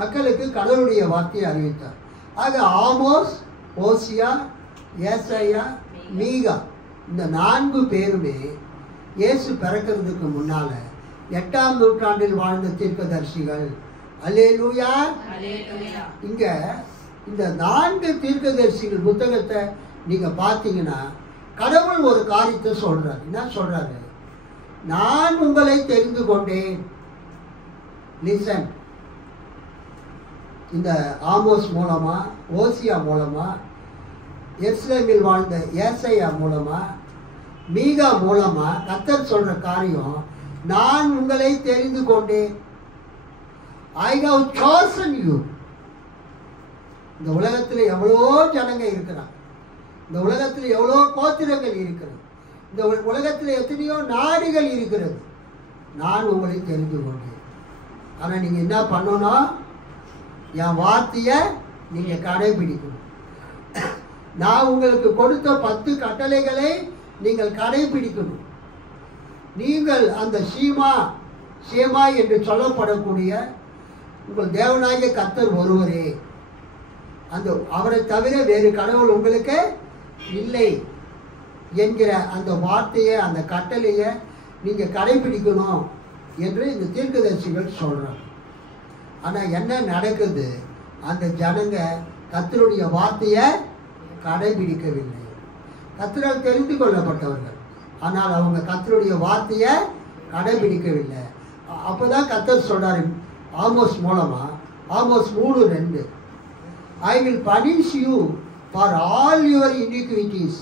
மக்களுக்கு கடவுளுடைய வார்த்தையை அறிவித்தார். ஆக ஆமோஸ், ஓசியா, ஏசாயா, மீகா இந்த 4 பேருமே இயேசு பிறக்கிறதுக்கு முன்னால 8ஆம் நூற்றாண்டில் வாழ்ந்த தீர்க்கதரிசிகள். அல்லேலூயா. இங்க இந்த 4 தீர்க்கதரிசிகள் புத்தகத்தை நீங்க பார்த்தீங்கன்னா கடவுள் ஒரு காரியத்தை சொல்றாரு. என்ன சொல்றாரு? நான் உங்களை தெரிந்து கொண்டேன். லிசன். இந்த ஆமோஸ் மூலமா, ஓசியா மூலமா, எருசலேமில் வாழ்ந்த ஏசாயா மூலமா, மீகா மூலமா கர்த்தர் சொல்ற காரியம், நான் உங்களை தெரிந்து கொண்டேன். I have chosen you. இந்த உலகத்தில் எவ்வளோ ஜனங்க இருக்கிறாங்க. இந்த உலகத்தில் எவ்வளோ கோத்திரங்கள் இருக்கிறது. இந்த உலகத்தில் எத்தனையோ நாடுகள் இருக்கிறது. நான் உங்களை தெரிந்து கொண்டேன். ஆனால் நீங்கள் என்ன பண்ணணும்? என் வார்த்தையை நீங்கள் கடைபிடிக்கணும். நான் உங்களுக்கு கொடுத்த 10 கட்டளைகளை நீங்கள் கடைபிடிக்கணும். நீங்கள் அந்த ஷேமா என்று சொல்லப்படக்கூடிய உங்கள் தேவனாகிய கர்த்தர் ஒருவரே, அந்த அவரை தவிர வேறு கடவுள் உங்களுக்கு இல்லை என்கிற அந்த வார்த்தையை, அந்த கட்டளையை நீங்கள் கடைபிடிக்கணும் என்று இந்த தீர்க்கதரிசிகள் சொல்கிறாங்க. ஆனால் என்ன நடக்குது? அந்த ஜனங்க கர்த்தருடைய வார்த்தையை கடைபிடிக்கவில்லை. கர்த்தரால் தெரிந்து கொள்ளப்பட்டவர்கள், ஆனால் அவங்க கர்த்தருடைய வார்த்தையை கடைபிடிக்கவில்லை. அப்போதான் கர்த்தர் சொல்றாரு ஆமோஸ் மூலமா, Amos 3:2, I will punish you for all your iniquities.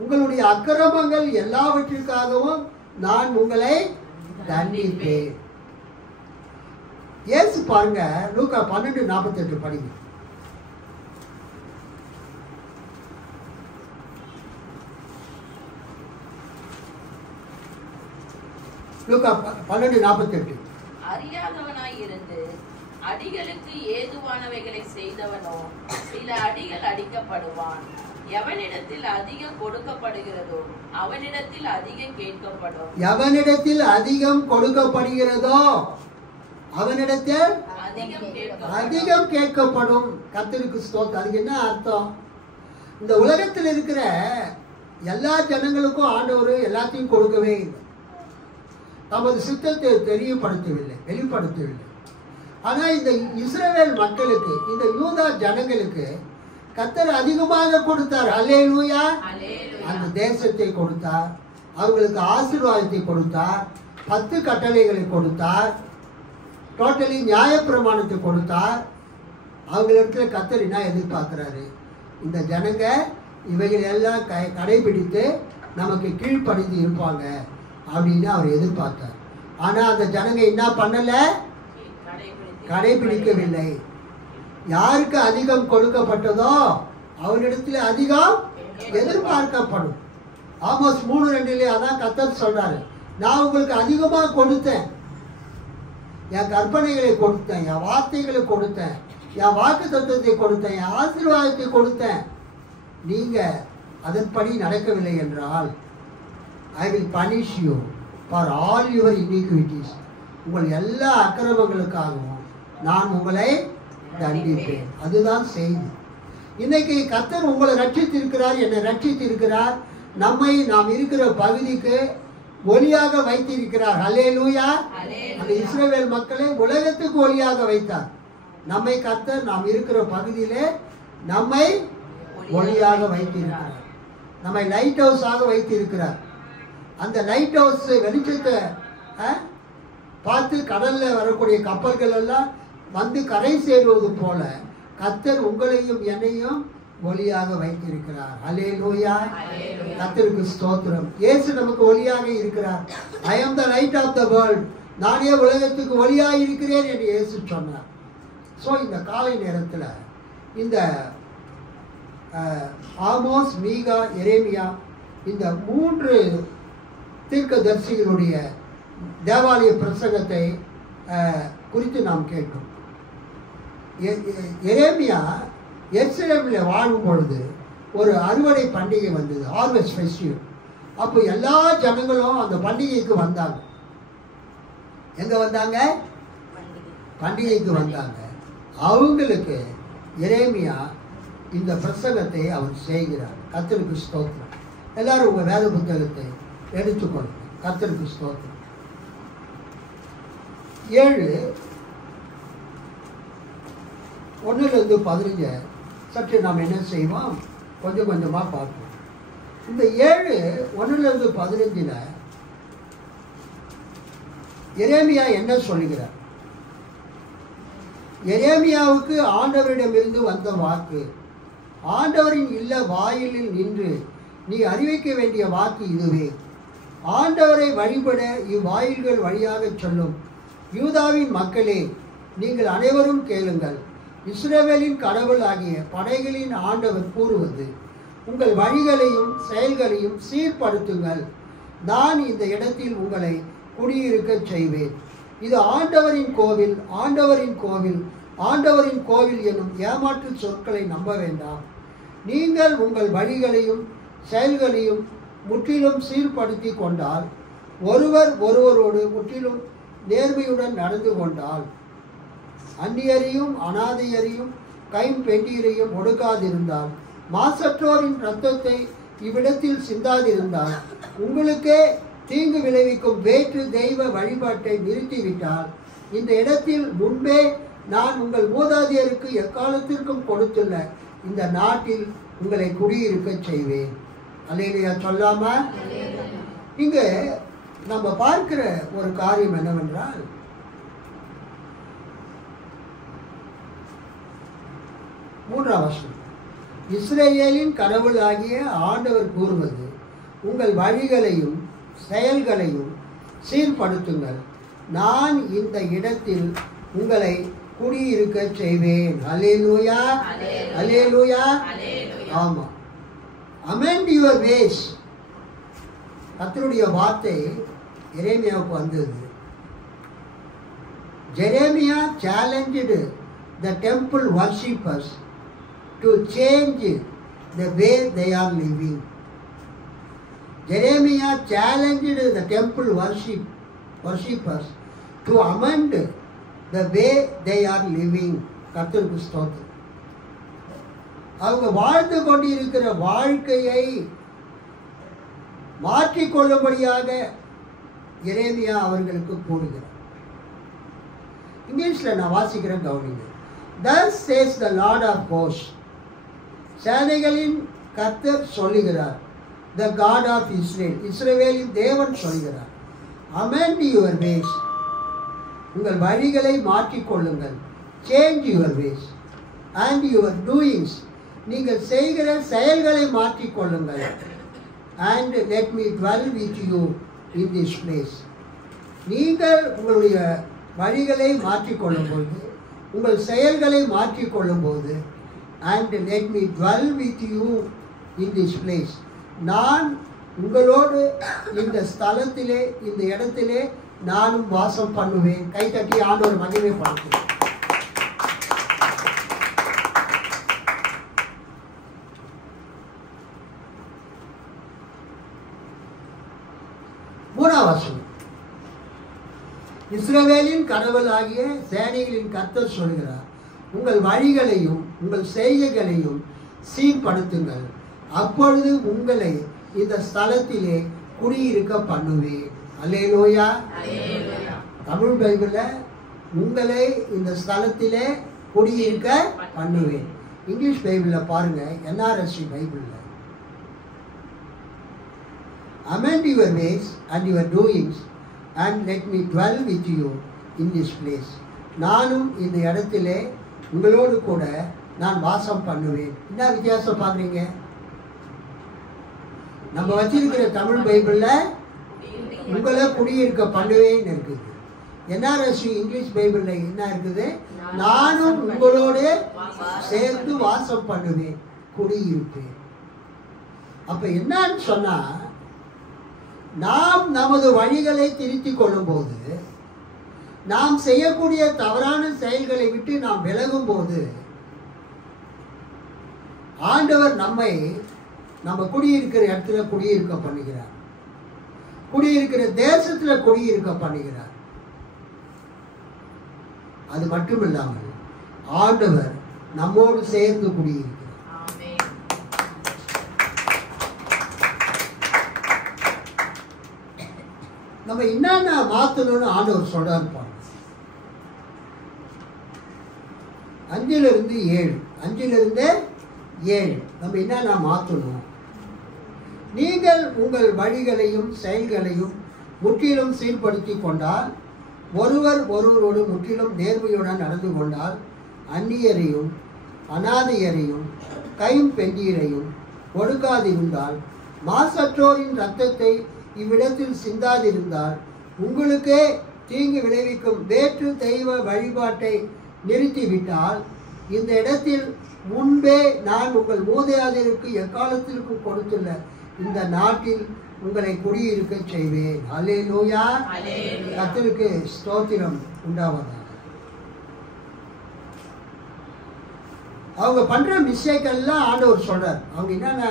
உங்களுடைய அக்கிரமங்கள் எல்லாவற்றிற்காகவும் நான் உங்களை தண்டிப்பேன். இயேசு பாருங்க, லூக்கா 12:48 படிங்க. லூக்கா 12:48. அறியாதவனாய் இருந்து அடிகளுக்கு ஏதுவானவைகளை செய்தவனோ சில அடிகள் அடிக்கப்படுவான். எவனிடத்தில் அதிகம் கொடுக்கப்படுகிறதோ அவனிடத்தில் அதிகம் கேட்கப்படும். எவனிடத்தில் அதிகம் கொடுக்கப்படுகிறதோ அவனிடத்தில் அதிகம் கேட்கப்படும். கர்த்தருக்கு ஸ்தோத்திரம். அதுக்கு என்ன அர்த்தம்? இந்த உலகத்தில் இருக்கிற எல்லா ஜனங்களுக்கும் ஆண்டவர் எல்லாத்தையும் கொடுக்கவே இல்லை. தமது சித்தத்தை வெளிப்படுத்தவில்லை. ஆனால் இந்த இஸ்ரவேல் மக்களுக்கு, இந்த யூதா ஜனங்களுக்கு கர்த்தர் அதிகமாக கொடுத்தார். அல்லேலூயா. அந்த தேசத்தை கொடுத்தார், அவங்களுக்கு ஆசீர்வாதத்தை கொடுத்தார், 10 கட்டளைகளை கொடுத்தார், டோட்டலி நியாயப்பிரமாணத்தை கொடுத்தார். அவங்களிடத்துல கர்த்தர் என்ன எதிர்பார்க்கிறாரு? இந்த ஜனங்க இவைகள் எல்லாம் கடைபிடித்து நமக்கு கீழ்ப்படிந்து இருப்பாங்க அப்படின்னு அவர் எதிர்பார்த்தார். ஆனால் அந்த ஜனங்க என்ன பண்ணல? கடைபிடிக்கவில்லை. யாருக்கு அதிகம் கொடுக்கப்பட்டதோ அவனிடத்தில் அதிகம் எதிர்பார்க்கப்படும். ஆமோஸ் 3:2 அதான் கர்த்தர் சொல்றாரு, நான் உங்களுக்கு அதிகமாக கொடுத்தேன். என் கற்பனைகளை கொடுத்தேன், என் வார்த்தைகளை கொடுத்தேன், என் வாக்கு தத்துவத்தை கொடுத்தேன், என் ஆசீர்வாதத்தை கொடுத்தேன். நீங்க அதன்படி நடக்கவில்லை என்றால் I will punish you for all your iniquities. உங்கள் எல்லா அக்கிரமங்களுக்காகவும் நான் உங்களை தண்டிப்பேன். அதுதான் செய்தி. இன்னைக்கு கர்த்தர் உங்களை ரட்சித்திருக்கிறார், என்னை ரட்சித்திருக்கிறார். நம்மை நாம் இருக்கிற பகுதிக்கு ஒளியாக வைத்திருக்கிறார். அல்லேலூயா. அந்த இஸ்ரவேல் மக்களை உலகத்துக்கு ஒளியாக வைத்தார். நம்மை கர்த்தர் நாம் இருக்கிற பகுதியிலே நம்மை ஒளியாக வைத்திருக்கிறார். நம்மை லைட் ஹவுஸாக வைத்திருக்கிறார். அந்த லைட் ஹவுஸ் வெளிச்சத்தை பார்த்து கடலில் வரக்கூடிய கப்பல்கள் எல்லாம் வந்து கரை சேருவது போல கர்த்தர் உங்களையும் என்னையும் ஒளியாக வைத்திருக்கிறார். அல்லேலூயா. கர்த்தருக்கு ஸ்தோத்திரம். இயேசு நமக்கு ஒளியாக இருக்கிறார். I am the light of the world. நானே உலகத்துக்கு ஒளியாக இருக்கிறேன் என்று இயேசு சொன்னார். ஸோ இந்த காலை நேரத்தில் இந்த ஆமோஸ், மீகா, எரேமியா இந்த 3 தீர்க்கதரிசிகளுடைய தேவாலய பிரசங்கத்தை குறித்து நாம் கேட்போம். எரேமியா எருசலேமில் வாழும் பொழுது ஒரு அறுவடை பண்டிகை வந்தது, ஹார்வெஸ்ட் ஃபெஸ்டிவல். அப்போ எல்லா ஜனங்களும் அந்த பண்டிகைக்கு வந்தாங்க. எங்க வந்தாங்க? பண்டிகைக்கு வந்தாங்க. அவங்களுக்கு எரேமியா இந்த பிரசங்கத்தை அவர் செய்கிறார். கர்த்தருக்கு ஸ்தோத்திரம். எல்லாரும் உங்க வேத புத்தகத்தை எடுத்துக்கொள்ளுங்க. கர்த்தருக்கு ஸ்தோத்திரம். 7:1-15 சற்று நாம் என்ன செய்வோம், கொஞ்சம் கொஞ்சமாக பார்ப்போம். இந்த 7:1-15 எரேமியா என்ன சொல்லுகிறார்? எரேமியாவுக்கு ஆண்டவரிடமிருந்து வந்த வாக்கு, ஆண்டவரின் இல்ல வாயிலில் நின்று நீ அறிவிக்க வேண்டிய வாக்கு இதுவே. ஆண்டவரை வழிபட இவ்வாயில்கள் வழியாக சொல்லும் யூதாவின் மக்களே, நீங்கள் அனைவரும் கேளுங்கள். இஸ்ரவேலின் கடவுள் ஆகிய படைகளின் ஆண்டவர் கூறுவது, உங்கள் வழிகளையும் செயல்களையும் சீர்படுத்துங்கள். நான் இந்த இடத்தில் உங்களை குடியிருக்க செய்வேன். இது ஆண்டவரின் கோவில், ஆண்டவரின் கோவில், ஆண்டவரின் கோவில் எனும் ஏமாற்று சொற்களை நம்ப வேண்டாம். நீங்கள் உங்கள் வழிகளையும் செயல்களையும் முற்றிலும் சீர்படுத்தி கொண்டால், ஒருவர் ஒருவரோடு முற்றிலும் நேர்மையுடன் நடந்து கொண்டால், அந்நியரையும் அனாதையரையும் கைம்பெண்டீரையும் ஒடுக்காதிருந்தால், மாசற்றோரின் இரத்தத்தை இவ்விடத்தில் சிந்தாதிருந்தால், உங்களுக்கே தீங்கு விளைவிக்கும் வேற்று தெய்வ வழிபாட்டை நிறுத்திவிட்டால், இந்த இடத்தில் முன்பே நான் உங்கள் மூதாதையருக்கு எக்காலத்திற்கும் கொடுத்துள்ள இந்த நாட்டில் உங்களை குடியிருக்க செய்வேன். அல்லேலூயா சொல்லாம? இங்க நம்ம பார்க்கிற ஒரு காரியம் என்னவென்றால், மூன்றாம் வசனம், இஸ்ரவேலின் கடவுளாகிய ஆண்டவர் கூறுவது, உங்கள் வழிகளையும் செயல்களையும் சீர்படுத்துங்கள். நான் இந்த இடத்தில் உங்களை குடியிருக்க செய்வேன். அல்லேலூயா, அல்லேலூயா. ஆமா, amend your ways. கர்த்தருடைய வார்த்தை எரேமியாவுக்கு வந்தது. Jeremiah challenged the temple worshippers to change the way they are living. Jeremiah challenged the temple worshippers to amend the way they are living. கர்த்தருக்கு ஸ்தோத்திரம். அவங்க வாழ்ந்து கொண்டிருக்கிற வாழ்க்கையை மாற்றிக்கொள்ளும்படியாக எரேமியா அவர்களுக்கு கூறுகிறார். இங்கிலீஷ்ல நான் வாசிக்கிறேன், கவனிங்க. Thus says the Lord of hosts. சேனைகளின் கர்த்தர் சொல்லுகிறார். The God of Israel. இஸ்ரவேலின் தேவன் சொல்கிறார். Amend your ways. உங்கள் வழிகளை மாற்றிக்கொள்ளுங்கள். Change your ways and your doings. நீங்கள் செய்கிற செயல்களை மாற்றிக்கொள்ளுங்கள். And let me dwell with you in this place. நீங்கள் உங்களுடைய வழிகளை மாற்றிக்கொள்ளும் போது, உங்கள் செயல்களை மாற்றிக்கொள்ளும் போது, and let me dwell with you in this place. நான் உங்களோடு இந்த ஸ்தலத்திலே, இந்த இடத்திலே நானும் வாசம் பண்ணுவேன். கைத்தட்டி ஆண்டவர் மகிமைப்படுத்துவேன். மூணாம் வசனம், இஸ்ரவேலின் கடவுளாகிய சேனைகளின் கர்த்தர் சொல்கிறார், உங்கள் வழிகளையும் உங்கள் செய்கைகளையும் சீர்படுத்துங்கள். அப்பொழுது உங்களை இந்த ஸ்தலத்திலே குடியிருக்க பண்ணுவேன். அல்லேலூயா. தமிழ் பைபிள்ல உங்களை இந்த ஸ்தலத்திலே குடியிருக்க பண்ணுவேன். இங்கிலீஷ் பைபிளில் பாருங்க, என்ஆர்எஸ்சி பைபிளில் amend your ways and your doings and let me dwell with you in this place. நானும் இந்த இடத்திலே உங்களோடு கூட நான் வாசம் பண்ணுவேன். என்ன வித்தியாசம் பார்க்குறீங்க? நம்ம வச்சிருக்கிற தமிழ் பைபிளில் உங்களை குடியிருக்க பண்ணுவேன்னு இருக்குது. என்ஆர்எஸ்சி இங்கிலீஷ் பைபிளில் என்ன இருக்குது? நானும் உங்களோடு சேர்ந்து வாசம் பண்ணுவேன், குடியிருப்பேன். அப்ப என்னன்னு சொன்னா, நாம் நமது வழிகளை திருத்திக் கொள்ளும் போது, நாம் செய்யக்கூடிய தவறான செயல்களை விட்டு நாம் விலகும் போது, ஆண்டவர் நம்மை நம்ம குடியிருக்கிற இடத்துல குடியிருக்க பண்ணுகிறார், குடியிருக்கிற தேசத்துல குடியிருக்க பண்ணுகிறார். அது மட்டும் இல்லாமல் ஆண்டவர் நம்மோடு சேர்ந்து குடியிருக்கிறார். நம்ம என்னென்ன மாத்தணும்னு ஆண்டவர் சொல்றாரு பாருங்க. 5 நம்ம என்னென்ன மாத்தணும்? நீங்கள் உங்கள் வழிகளையும் செயல்களையும் முற்றிலும் சீர்படுத்தி கொண்டால், ஒருவரோடு முற்றிலும் நேர்மையுடன் நடந்து கொண்டால், அந்நியரையும் அநாதையரையும் கைம்பெண்டீரையும் ஒடுக்காதிருந்தால், மாசற்றோரின் இரத்தத்தை இவ்விடத்தில் சிந்தாதிருந்தால், உங்களுக்கே தீங்கு விளைவிக்கும் வேற்று தெய்வ வழிபாட்டை நிறுத்திவிட்டால், இந்த இடத்தில் முன்பே நான் உங்கள் மூதாதையருக்கு எக்காலத்திற்கும் கொடுத்துள்ள இந்த நாட்டில் உங்களை குடியிருக்க செய்வேன். அல்லேலூயா. கர்த்தருக்கு ஸ்தோத்திரம் உண்டாவதாக. அவங்க பண்ற மிஸ்டேக் எல்லாம் ஆண்டவர் சொல்றார். அவங்க என்னென்ன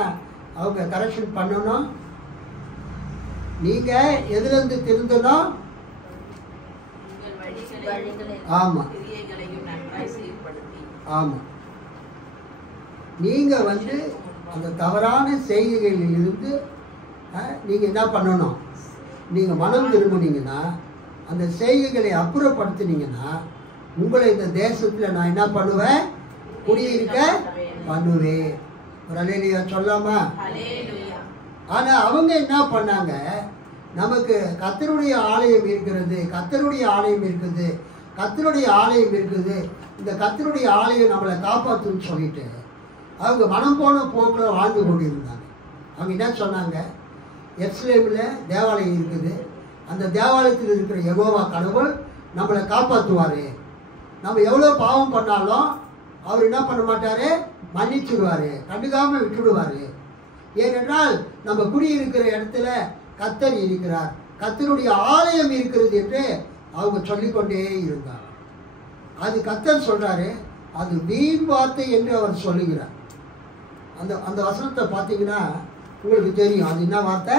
அவங்க கரெக்ஷன் பண்ணணும்? நீங்க எதுல இருந்து திருந்தணும்? ஆமா ஆமா. நீங்க அந்த தவறான செய்கைகளில் இருந்து நீங்க என்ன பண்ணணும்? நீங்க மனம் திரும்பினீங்கன்னா, அந்த செய்கைகளை அப்புறப்படுத்தினீங்கன்னா, உங்களை இந்த தேசத்துல நான் என்ன பண்ணுவேன்? குடியிருக்க பண்ணுவேன். ஒரு அல்லேலூயா சொல்லாமா? ஆனா அவங்க என்ன பண்ணாங்க? நமக்கு கர்த்தருடைய ஆலயம் இருக்கிறது, கர்த்தருடைய ஆலயம் இருக்குது, கர்த்தருடைய ஆலயம் இருக்குது, இந்த கர்த்தருடைய ஆலயம் நம்மளை காப்பாற்றுன்னு சொல்லிட்டு அவங்க மனம் போன போக்கில் வாழ்ந்து கொண்டிருந்தாங்க. அவங்க என்ன சொன்னாங்க? எருசலேமில் தேவாலயம் இருக்குது, அந்த தேவாலயத்தில் இருக்கிற யெகோவா கடவுள் நம்மளை காப்பாற்றுவார், நம்ம எவ்வளோ பாவம் பண்ணாலும் அவர் என்ன பண்ண மாட்டார்? மன்னிச்சுடுவார், கண்டுக்காமல் விட்டுடுவார். ஏனென்றால் நம்ம குடியிருக்கிற இடத்துல கர்த்தர் இருக்கிறார், கர்த்தருடைய ஆலயம் இருக்கிறது என்று அவங்க சொல்லிக்கொண்டே இருந்தார். அது கர்த்தர் சொல்றாரு, அது வீண் வார்த்தை என்று அவர் சொல்லுகிறார். அந்த வசனத்தை பார்த்தீங்கன்னா உங்களுக்கு தெரியும், அது என்ன வார்த்தை?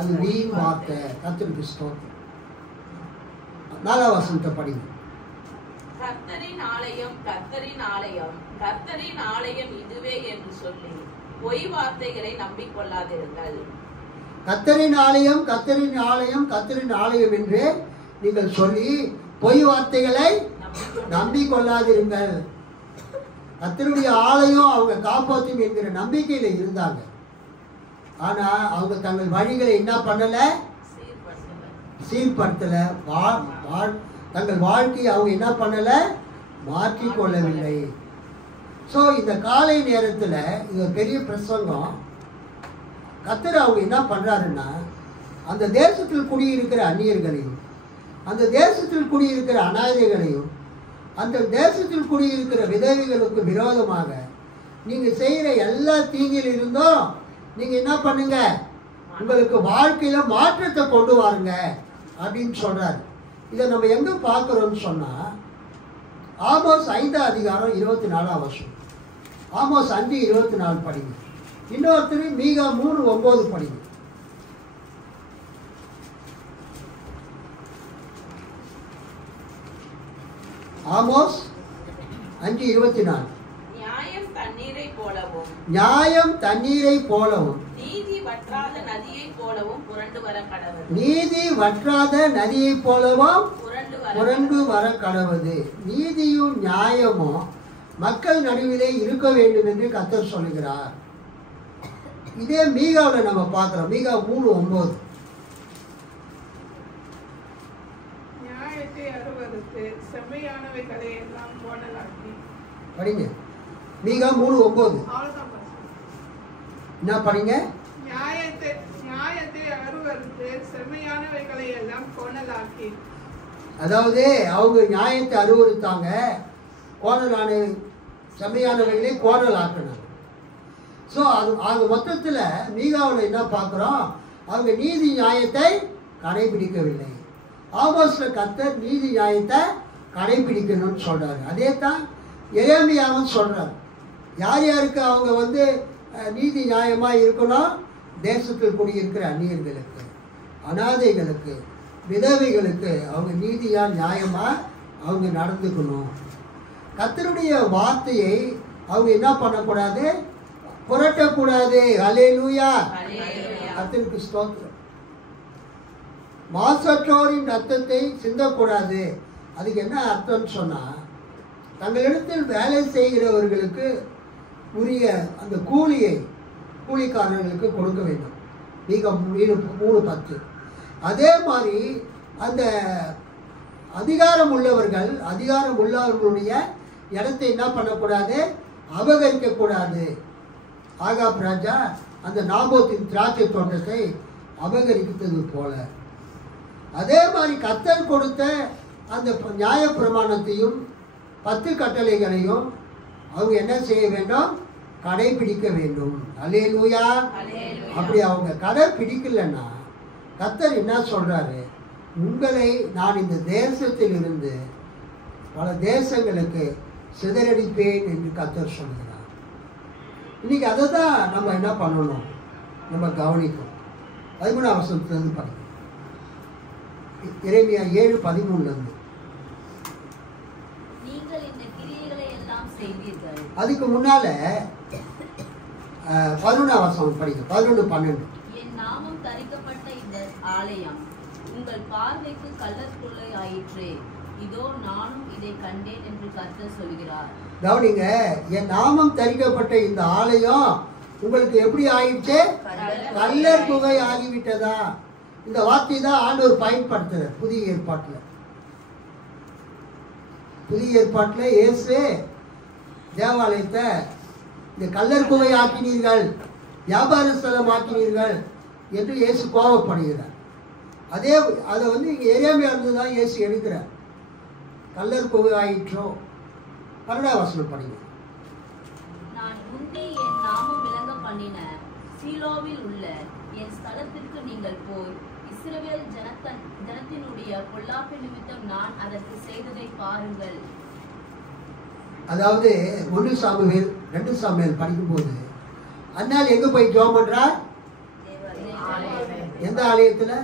அது வீண் வார்த்தை. கர்த்தருக்கு ஸ்தோத்திரம். 4ஆம் வசனத்தை படிங்க. கர்த்தரின் ஆலயம், கர்த்தரின் ஆலயம், கர்த்தரின் ஆலயம் இதுவே என்று சொல்லி பொய் வார்த்தைகளை நம்பிக்கொள்ளாதிருங்கள். கர்த்தரின் ஆலயம், கர்த்தரின் ஆலயம், கர்த்தரின் ஆலயம் என்று நீங்கள் சொல்லி பொய் வார்த்தைகளை நம்பிக்கொள்ளாதிருங்கள். கர்த்தருடைய ஆலயம் அவங்க காப்பாற்றும் என்கிற நம்பிக்கையில இருந்தாங்க. ஆனா அவங்க தங்கள் வழிகளை என்ன பண்ணல? சீர்படுத்தல. தங்கள் வாழ்க்கையை அவங்க என்ன பண்ணல? மாற்றிக்கொள்ளவில்லை. ஸோ இந்த காலை நேரத்தில் இது ஒரு பெரிய பிரசங்கம். கர்த்தர் அவங்க என்ன பண்றாருன்னா, அந்த தேசத்தில் குடியிருக்கிற அந்நியர்களையும், அந்த தேசத்தில் குடியிருக்கிற அநாதைகளையும், அந்த தேசத்தில் குடியிருக்கிற விதவைகளுக்கு விரோதமாக நீங்க செய்யற எல்லா தீங்கில் இருந்தும் நீங்க என்ன பண்ணுங்க? உங்களுக்கு வாழ்க்கையில மாற்றத்தை கொண்டு வாருங்க அப்படின்னு சொல்றாரு. இதை நம்ம எங்க பார்க்கிறோம்னு சொன்னா, ஆமோஸ் 5ஆம் அதிகாரம் 24ஆம் வசனம். ஆமோஸ் 5:24 படிங்க. இன்னொருத்தர் மீகா 3:9 படிங்க. ஆமோஸ் 5:24. நியாயம் தண்ணீரை போலவும், நியாயம் தண்ணீரை போலவும், நீதி வற்றாத நதியை போலவும் புரண்டு வர கடவுது. நீதி வற்றாத நதியை போலவும் புரண்டு வர கடவுது. நீதியும் நியாயமும் மக்கள் நடுவிலே இருக்க வேண்டும் என்று கர்த்தர் சொல்லுகிறார். இதே மீகாவில் நம்ம பார்க்கிறோம். மீகா 3:9. நியாயத்தை அருவருத்து செம்மையானவைகளை எல்லாம் கோணலாக்கி. படிங்க. மீகா 3:9. அவ்வளவுதான் பாஸ்டர். என்ன படிங்க? நியாயத்தை அருவருத்து செம்மையானவைகளை எல்லாம் கோணலாக்கி. அதாவது அவங்க நியாயத்தை அருவருத்தாங்க, கோணலான செம்மையானவைகளே கோணல் ஆக்கினாங்க. ஸோ அது மொத்தத்தில் மீகாவில் என்ன பார்க்குறோம்? அவங்க நீதி நியாயத்தை கடைபிடிக்கவில்லை. ஆமோஸில் கர்த்தர் நீதி நியாயத்தை கடைபிடிக்கணும்னு சொல்கிறாரு. அதே தான் எரேமியாவும் சொல்கிறார். யார் யாருக்கு அவங்க நீதி நியாயமாக இருக்கணும்? தேசத்தில் குடியிருக்கிற அந்நியர்களுக்கு, அனாதைகளுக்கு, விதவைகளுக்கு அவங்க நீதியாக நியாயமாக அவங்க நடந்துக்கணும். கர்த்தருடைய வார்த்தையை அவங்க என்ன பண்ணக்கூடாது? புரட்டக்கூடாது. அல்லேலூயா. கர்த்தருக்கு ஸ்தோத்திரம். மாசற்றோரின் ரத்தத்தை சிந்தக்கூடாது. அதுக்கு என்ன அர்த்தம்னு சொன்னால், தங்களிடத்தில் வேலை செய்கிறவர்களுக்கு உரிய அந்த கூலிக்காரர்களுக்கு கொடுக்க வேண்டும். மிக 3:10. அதே மாதிரி அந்த அதிகாரம் உள்ளவர்களுடைய இடத்தை என்ன பண்ணக்கூடாது? அபகரிக்கக்கூடாது. ஆகாப் ராஜா அந்த நாபோத்தின் திராட்சை தோட்டத்தை அபகரித்தது போல, அதே மாதிரி கர்த்தர் கொடுத்த அந்த நியாய பிரமாணத்தையும் 10 கட்டளைகளையும் அவங்க என்ன செய்ய வேண்டும்? கடைபிடிக்க வேண்டும். அல்லேலூயா. அப்படி அவங்க கடைபிடிக்கலன்னா கர்த்தர் என்ன சொல்றாரு? உங்களை நான் இந்த தேசத்தில் இருந்து பல தேசங்களுக்கு சிதறடிப்பேன் என்று கர்த்தர் சொல்கிறார். இன்னைக்கு அதை தான் நம்ம என்ன பண்ணணும்? நம்ம கவனிக்கணும். 13ஆம் வசனத்திலிருந்து படிக்கணும். எரேமியா 7:13. நீங்கள் இந்த கிரியைகளை எல்லாம் செய்தீர்கள். அதுக்கு முன்னால 11ஆம் வசனம் படிங்க. 11-12. என் நாமம் தரிக்கப்பட்ட இந்த ஆலயம் உங்கள் பார்வைக்கு கள்ளற்குள்ளை ஆயிற்றே. இதோ நானும் இதை கண்டேன் என்று கர்த்தர் சொல்கிறார். கவனிங்க. என் நாமம் தரிக்கப்பட்ட இந்த ஆலயம் உங்களுக்கு எப்படி ஆயிடுச்சு? கள்ளர் குகை ஆகிவிட்டதா? இந்த வார்த்தை தான் ஆண்டவர் பயன்படுத்துறார் புதிய ஏற்பாட்டில். இயேசு தேவாலயத்தை இந்த கள்ளர் குகை ஆக்கினீர்கள், வியாபார ஸ்தலம் ஆக்கினீர்கள் என்று இயேசு கோபப்படுகிறார். அதை இங்கே எரேமியாவிலிருந்து தான் இயேசு எடுக்கிறார். கள்ளர் குகை ஆயிற்றோ. 12ஆம் வசனம் படிங்க. நான் முந்தி என் நாமம் விளங்க பண்ணின சீலோவில் உள்ள என் ஸ்தலத்திற்கு நீங்கள் போய் இஸ்ரவேல் ஜனத்தினுடைய பொல்லாப்பு நிமித்தம் நான் அதற்கு செய்ததை பாருங்கள். அதாவது 1 சாமுவேல் 2 சாமுவேல் படிக்கும்போது அண்ணால் எங்க போய் ஜெபம் பண்றார்? எந்த ஆலயத்தில்?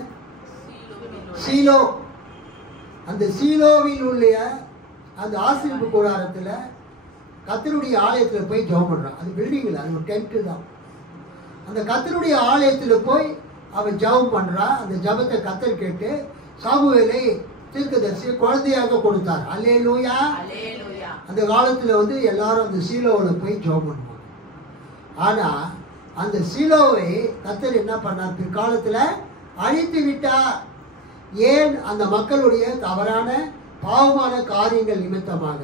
சீலோ. அந்த சீலோவில் உள்ள அந்த ஆசீர்வாத கூடாரத்தில் கர்த்தருடைய ஆலயத்தில் போய் ஜெபம் பண்றான். அது பில்டிங்கில், அது ஒரு டென்ட்டு தான். அந்த கர்த்தருடைய ஆலயத்தில் போய் அவன் ஜெபம் பண்றான். அந்த ஜெபத்தை கர்த்தர் கேட்டு சாமுவேலை தீர்க்கதரிசி குழந்தையாக கொடுத்தார். அல்லேலூயா. அந்த காலத்தில் எல்லாரும் அந்த சீலோவில் போய் ஜெபம் பண்ணுவாங்க. ஆனால் அந்த சீலோவை கர்த்தர் என்ன பண்ணார்? பிற்காலத்தில் அழித்து விட்டார். ஏன்? அந்த மக்களுடைய தவறான பாவமான காரியங்கள் நிமித்தமாக.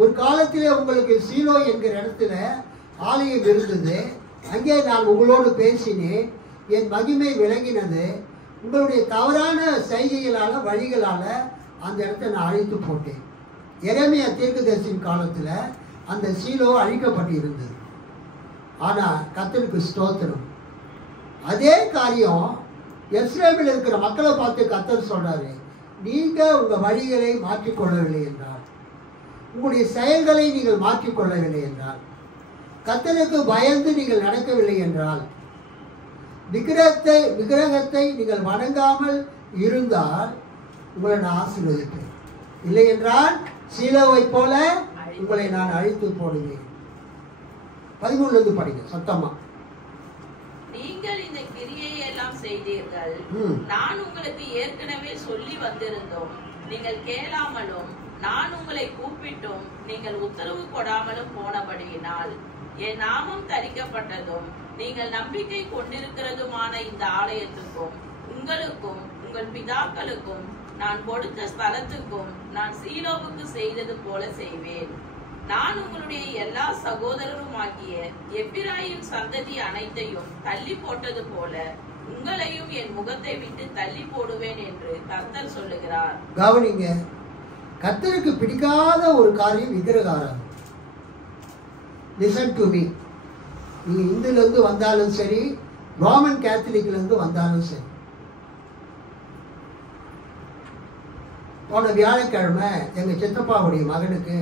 ஒரு காலத்திலே உங்களுக்கு சீலோ என்கிற இடத்துல ஆலயம் இருந்தது. அங்கே நான் உங்களோடு பேசினேன், என் மகிமை விளங்கினது. உங்களுடைய தவறான செய்கைகளால் வழிகளால் அந்த இடத்தை நான் அழித்து போட்டேன். எரேமியா தீர்க்கதரிசியின் காலத்தில் அந்த சீலோ அழிக்கப்பட்டிருந்தது. ஆனால் கர்த்தருக்கு ஸ்தோத்திரம், அதே காரியம் எருசலேமில் இருக்கிற மக்களை பார்த்து கர்த்தர் சொல்றாரு, நீங்கள் உங்கள் வழிகளை மாற்றிக்கொள்ளவில்லை என்றால், உங்களுடைய செயல்களை நீங்கள் மாற்றிக்கொள்ளவில்லை என்றால், கர்த்தருக்கு பயந்து நீங்கள் நடக்கவில்லை என்றால், விக்கிரகத்தை நீங்கள் வணங்காமல் இருந்தால் உங்களை நான் ஆசீர்வதிப்பேன். இல்லை என்றால் சீலோவை போல உங்களை நான் அழித்து போடுவேன். 13 படிங்க சத்தமா. நீங்கள் இந்த கிரியை எல்லாம் செய்தீர்கள். நான் உங்களுக்கு ஏற்கனவே சொல்லி வந்திருந்தோம். நீங்கள் கேளாமலும் நான் உங்களை கூப்பிட்டும் நீங்கள் உத்தரவு கொடாமலும் போனபடியினால் என் நாமம் தரிக்கப்பட்டதும் நீங்கள் நம்பிக்கை கொண்டிருக்கிறதுமான இந்த ஆலயத்துக்கும் உங்களுக்கும் உங்கள் பிதாக்களுக்கும் நான் கொடுத்த ஸ்தலத்துக்கும் நான் சீலோவுக்கு செய்தது போல செய்வேன். நான் உங்களுடைய எல்லா சகோதரருமாகிய எப்பிராயிம் சந்ததி அனைத்தையும் தள்ளி போட்டது போல உங்களையும் என் முகத்தை விட்டு தள்ளி போடுவேன் என்று கர்த்தர் சொல்லுகிறார். கவனிங்க, கர்த்தருக்கு பிடிக்காத ஒரு காரியம் விக்கிரகாரம். Listen to me. நீங்க இந்துல இருந்து வந்தாலும் சரி, ரோமன் கேத்தலிக்ல இருந்து வந்தாலும் சரி. போன வியாழக்கிழமை எங்க சித்தப்பாவுடைய மகனுக்கு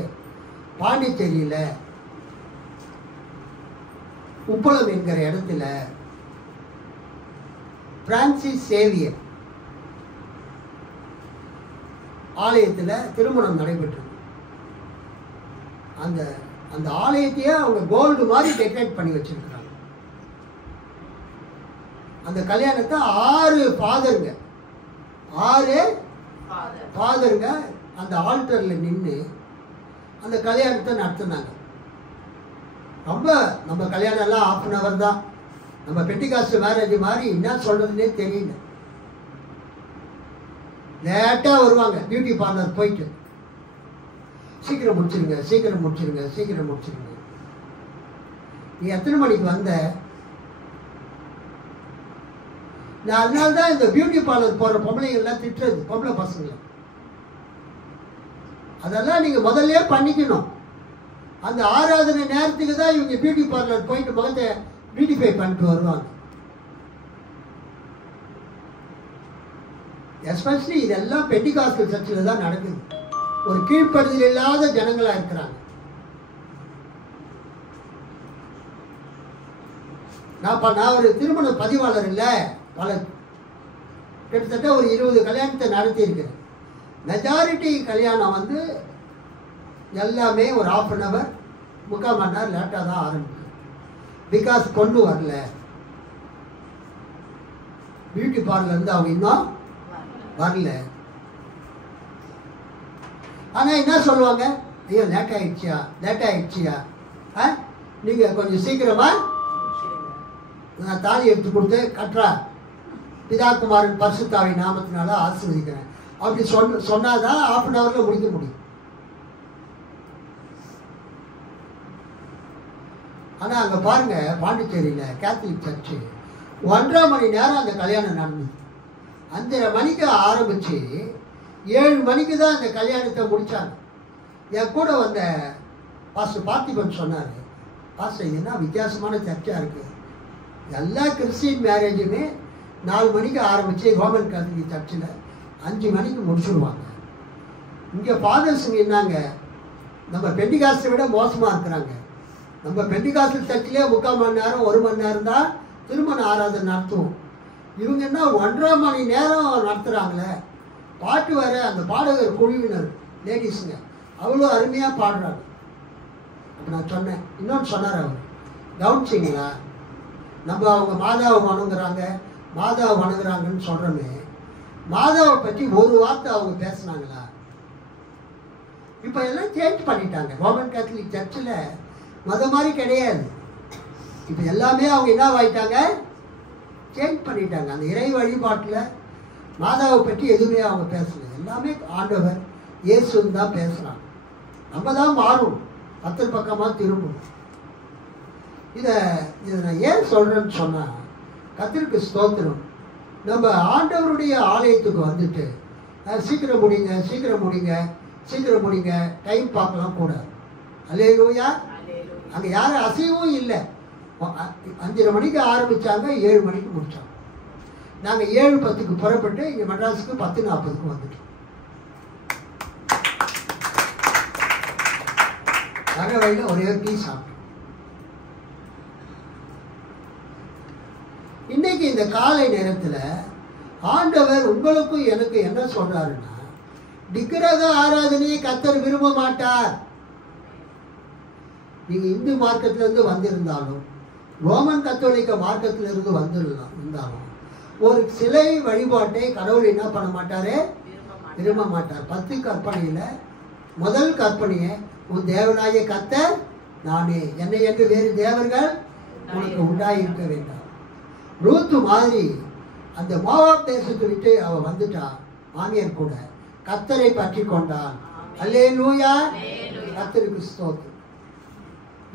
பாண்டிச்சேரியில உப்பளம் என்கிற இடத்துல பிரான்சிஸ் சேவியர் ஆலயத்தில் திருமணம் நடைபெற்றது. அந்த அந்த ஆலயத்தையே அவங்க கோல்டு மாதிரி டெக்கரேட் பண்ணி வச்சிருக்கிறாங்க. அந்த கல்யாணத்தை 6 ஃபாதருங்க அந்த ஆல்டர்ல நின்று அந்த கல்யாணத்தை நடத்தினாங்க. ரொம்ப நம்ம கல்யாணம் எல்லாம் 1/2 hour தான். நம்ம பெட்டிகாஸ்ட் மேரேஜ் மாதிரி என்ன சொல்றதுன்னே தெரியல. லேட்டா வருவாங்க பியூட்டி பார்லர் போயிட்டு, சீக்கிரம் முடிச்சிருங்க சீக்கிரம் முடிச்சிருங்க சீக்கிரம் முடிச்சிருங்க. நீ எத்தனை மணிக்கு வந்த? நான் அதனால்தான் இந்த பியூட்டி பார்லர் போற பொம்பளைங்கள்லாம் திட்டுறது, பொம்பளை பசங்களை. அதெல்லாம் நீங்க முதல்ல பண்ணிக்கணும். அந்த ஆராதனை நேரத்துக்கு தான் இவங்க பியூட்டி பார்லர் போயிட்டு முகத்தை பியூட்டிஃபை பண்ணிட்டு வருவாங்க. எஸ்பெஷலி இதெல்லாம் பெண்டிகாஸ்டல் சர்ச்சில் தான் நடக்குது. ஒரு கீழ்ப்படுதல் இல்லாத ஜனங்களா இருக்கிறாங்க. நான் ஒரு திருமண பதிவாளர் இல்லை, பல கிட்டத்தட்ட ஒரு 20 கல்யாணத்தை நடத்தி இருக்கிறேன். மெஜாரிட்டி கல்யாணம் வந்து எல்லாமே ஒரு 1/2 hour 3/4 மணி நேரம் லேட்டாக தான் ஆரம்பிக்கும். பிகாஸ் பொண்ணு வரல, பியூட்டி பார்லர் இருந்து அவங்க இன்னும் வரல. ஆனால் என்ன சொல்லுவாங்க, ஐயோ லேட் ஆயிடுச்சியா நீங்கள் கொஞ்சம் சீக்கிரமா நான் தாலி எடுத்து கொடுத்து கட்டுறா, பிதாகுமாரன் பரிசுத்தாவின் நாமத்தினால ஆசீர்வதிக்கிறேன் அப்படி சொன்னாதான் 1/2 hour முடிக்க முடியும். ஆனால் அங்கே பாருங்க, பாண்டிச்சேரியில் கேத்தலிக் சர்ச்சு 1.5 மணி நேரம் அந்த கல்யாணம் நடந்தது. 5:30 மணிக்கு ஆரம்பிச்சு 7 மணிக்கு தான் அந்த கல்யாணத்தை முடித்தாங்க. என் கூட வந்த பாஸ்டர் பார்த்திபன் சொன்னார், பாஸ்டர் என்ன வித்தியாசமான சர்ச்சாக இருக்குது, எல்லா கிறிஸ்டின் மேரேஜுமே 4 மணிக்கு ஆரம்பித்து ரோமன் கேத்தலிக் சர்ச்சில் 5 மணிக்கு முடிச்சுடுவாங்க. இங்கே ஃபாதர்ஸுங்க என்னங்க, நம்ம பெண்டிகாஸ்டை விட மோசமாக இருக்கிறாங்க. நம்ம பெண்டிகாஸ்டல் சர்ச்சிலே 3/4 மணி நேரம் 1 மணி நேரம் தான் திருமண ஆராதனை நடத்துவோம். இவங்க என்ன 1.5 மணி நேரம் நடத்துகிறாங்களே. பாட்டு வர அந்த பாடகர் குழுவினர் லேடிஸுங்க அவ்வளோ அருமையாக பாடுறாங்க. அப்போ நான் சொன்னேன், இன்னொன்று சொன்னார் அவர், கவனிச்சிங்களா, நம்ம அவங்க மாதாவை வணங்குறாங்கன்னு சொல்கிறோமே, மாதாவை பற்றி ஒரு வார்த்தை அவங்க பேசுனாங்களா? இப்போ எல்லாம் சேஞ்ச் பண்ணிட்டாங்க. ரோமன் கேத்தலிக் சர்ச்சில் மத மாதிரி கிடையாது. இப்போ எல்லாமே அவங்க என்ன ஆகிட்டாங்க, சேஞ்ச் பண்ணிட்டாங்க. அந்த இறை வழிபாட்டில் மாதாவை பற்றி எதுவுமே அவங்க பேசல. எல்லாமே ஆண்டவர் இயேசுன்னு தான் பேசுகிறாங்க. நம்ம தான் மாறும், 10 பக்கமாக திரும்பும். இதை நான் ஏன் சொல்கிறேன்னு சொன்னால், கர்த்தருக்கு ஸ்தோத்திரம், நம்ம ஆண்டவருடைய ஆலயத்துக்கு வந்துட்டு சீக்கிரம் முடிங்க டைம் பார்க்கலாம் கூடாது. அல்லேலூயா. அங்கே யாரும் அசைவும் இல்லை. 5:30 மணிக்கு ஆரம்பித்தாங்க, 7 மணிக்கு முடித்தாங்க. நாங்கள் 7:10 புறப்பட்டு இங்கே மெட்ராஸுக்கு 10:40 வந்துட்டோம். வர வழியில் ஒரே டீ சாப்பிட்டோம். இன்னைக்கு இந்த காலை நேரத்தில் ஆண்டவர் உங்களுக்கும் எனக்கு என்ன சொல்றாருன்னா, விக்கிரக ஆராதனையை கர்த்தர் விரும்ப மாட்டார். நீங்க இந்து மார்க்கத்திலிருந்து வந்திருந்தாலும், ரோமன் கத்தோலிக்க மார்க்கத்திலிருந்து வந்திருந்தாலும், ஒரு சிலை வழிபாட்டை கடவுள் என்ன பண்ண மாட்டாரு, விரும்ப மாட்டார். 10 கற்பனையில முதல் கற்பனையை, உன் தேவனாகிய கர்த்தர் நானே, என்னை என்று வேறு தேவர்கள் உனக்கு உண்டாயிருக்க வேண்டாம். ரூத்து மாதிரி அந்த மோவாப் தேசத்தை விட்டு அவ வந்துட்டா, மாமியார் கூட கர்த்தரை பற்றி கொண்டான். அல்லேலூயா, கர்த்தருக்கு ஸ்தோத்திரம்.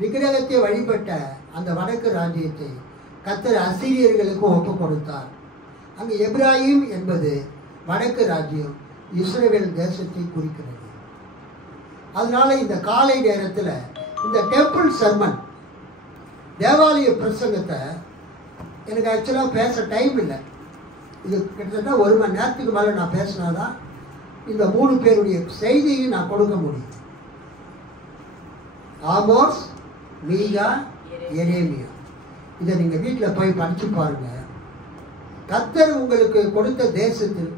விக்கிரகத்தை வழிபட்ட அந்த வடக்கு ராஜ்யத்தை கர்த்தர் அசீரியர்களுக்கு ஒப்பு கொடுத்தார். அங்கு எப்ராஹிம் என்பது வடக்கு ராஜ்யம், இஸ்ரவேல் தேசத்தை குறிக்கிறது. அதனால இந்த காலை நேரத்தில் இந்த டெம்பிள் சர்மன், தேவாலய பிரசங்கத்தை எனக்கு ஆக்சுவலாக பேச டைம் இல்லை. இது கிட்டத்தட்ட 1 மணி நேரத்துக்கு மேலே நான் பேசினாதான் இந்த 3 பேருடைய செய்தியை நான் கொடுக்க முடியும். ஆமோஸ், மீகா, எரேமியா. இதை நீங்கள் வீட்டில் போய் படித்து பாருங்க. கர்த்தர் உங்களுக்கு கொடுத்த தேசத்தில்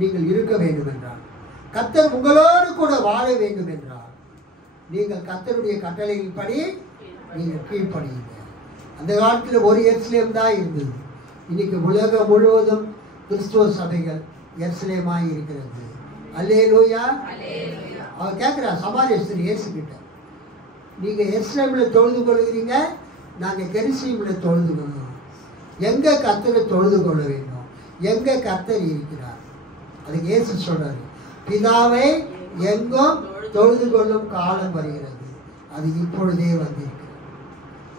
நீங்கள் இருக்க வேண்டும் என்றால், கர்த்தர் உங்களோடு கூட வாழ வேண்டும் என்றால், நீங்கள் கர்த்தருடைய கட்டளையின்படி நீங்கள் கீழ்ப்படியுங்க. அந்த காலத்தில் ஒரு எருசலேம் தான் இருந்தது. இன்னைக்கு உலகம் முழுவதும் கிறிஸ்துவ சபைகள் எருசலேமாய் இருக்கிறது. அல்லேலூயா. அவர் கேட்குறார் சமாரிய ஸ்திரீ இயேசுகிட்ட, நீங்கள் எருசலேமில் தொழுது கொள்கிறீங்க, நாங்கள் கெருசலேமில் தொழுது கொள்கிறோம். எங்கே கர்த்தரை தொழுது கொள்ள வேண்டும், எங்கே கர்த்தர் இருக்கிறார்? அதுக்கு இயேசு சொல்றாரு, பிதாவை எங்கும் தொழுது கொள்ளும் காலம் வருகிறது, அது இப்பொழுதே வந்திருக்கிறது.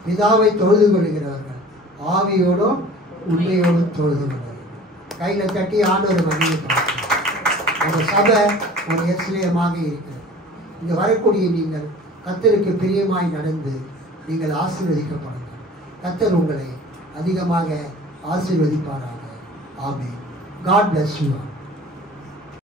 பிதாவை தொழுது கொள்கிறவர்கள் ஆவியோடும் உண்மையோடும் தொழுது கொள்வார்கள். கையில் தட்டி ஆண்டவர் மகிழ்ச்சி. அந்த சபை ஒரு எருசலேமாக இருக்கிறது. இங்கே வரக்கூடிய நீங்கள் கர்த்தருக்கு பிரியமாய் நடந்து நீங்கள் ஆசீர்வதிக்கப்படுங்கள். கர்த்தர் உங்களை அதிகமாக ஆசீர்வதிப்பாராக. ஆமென். God bless you.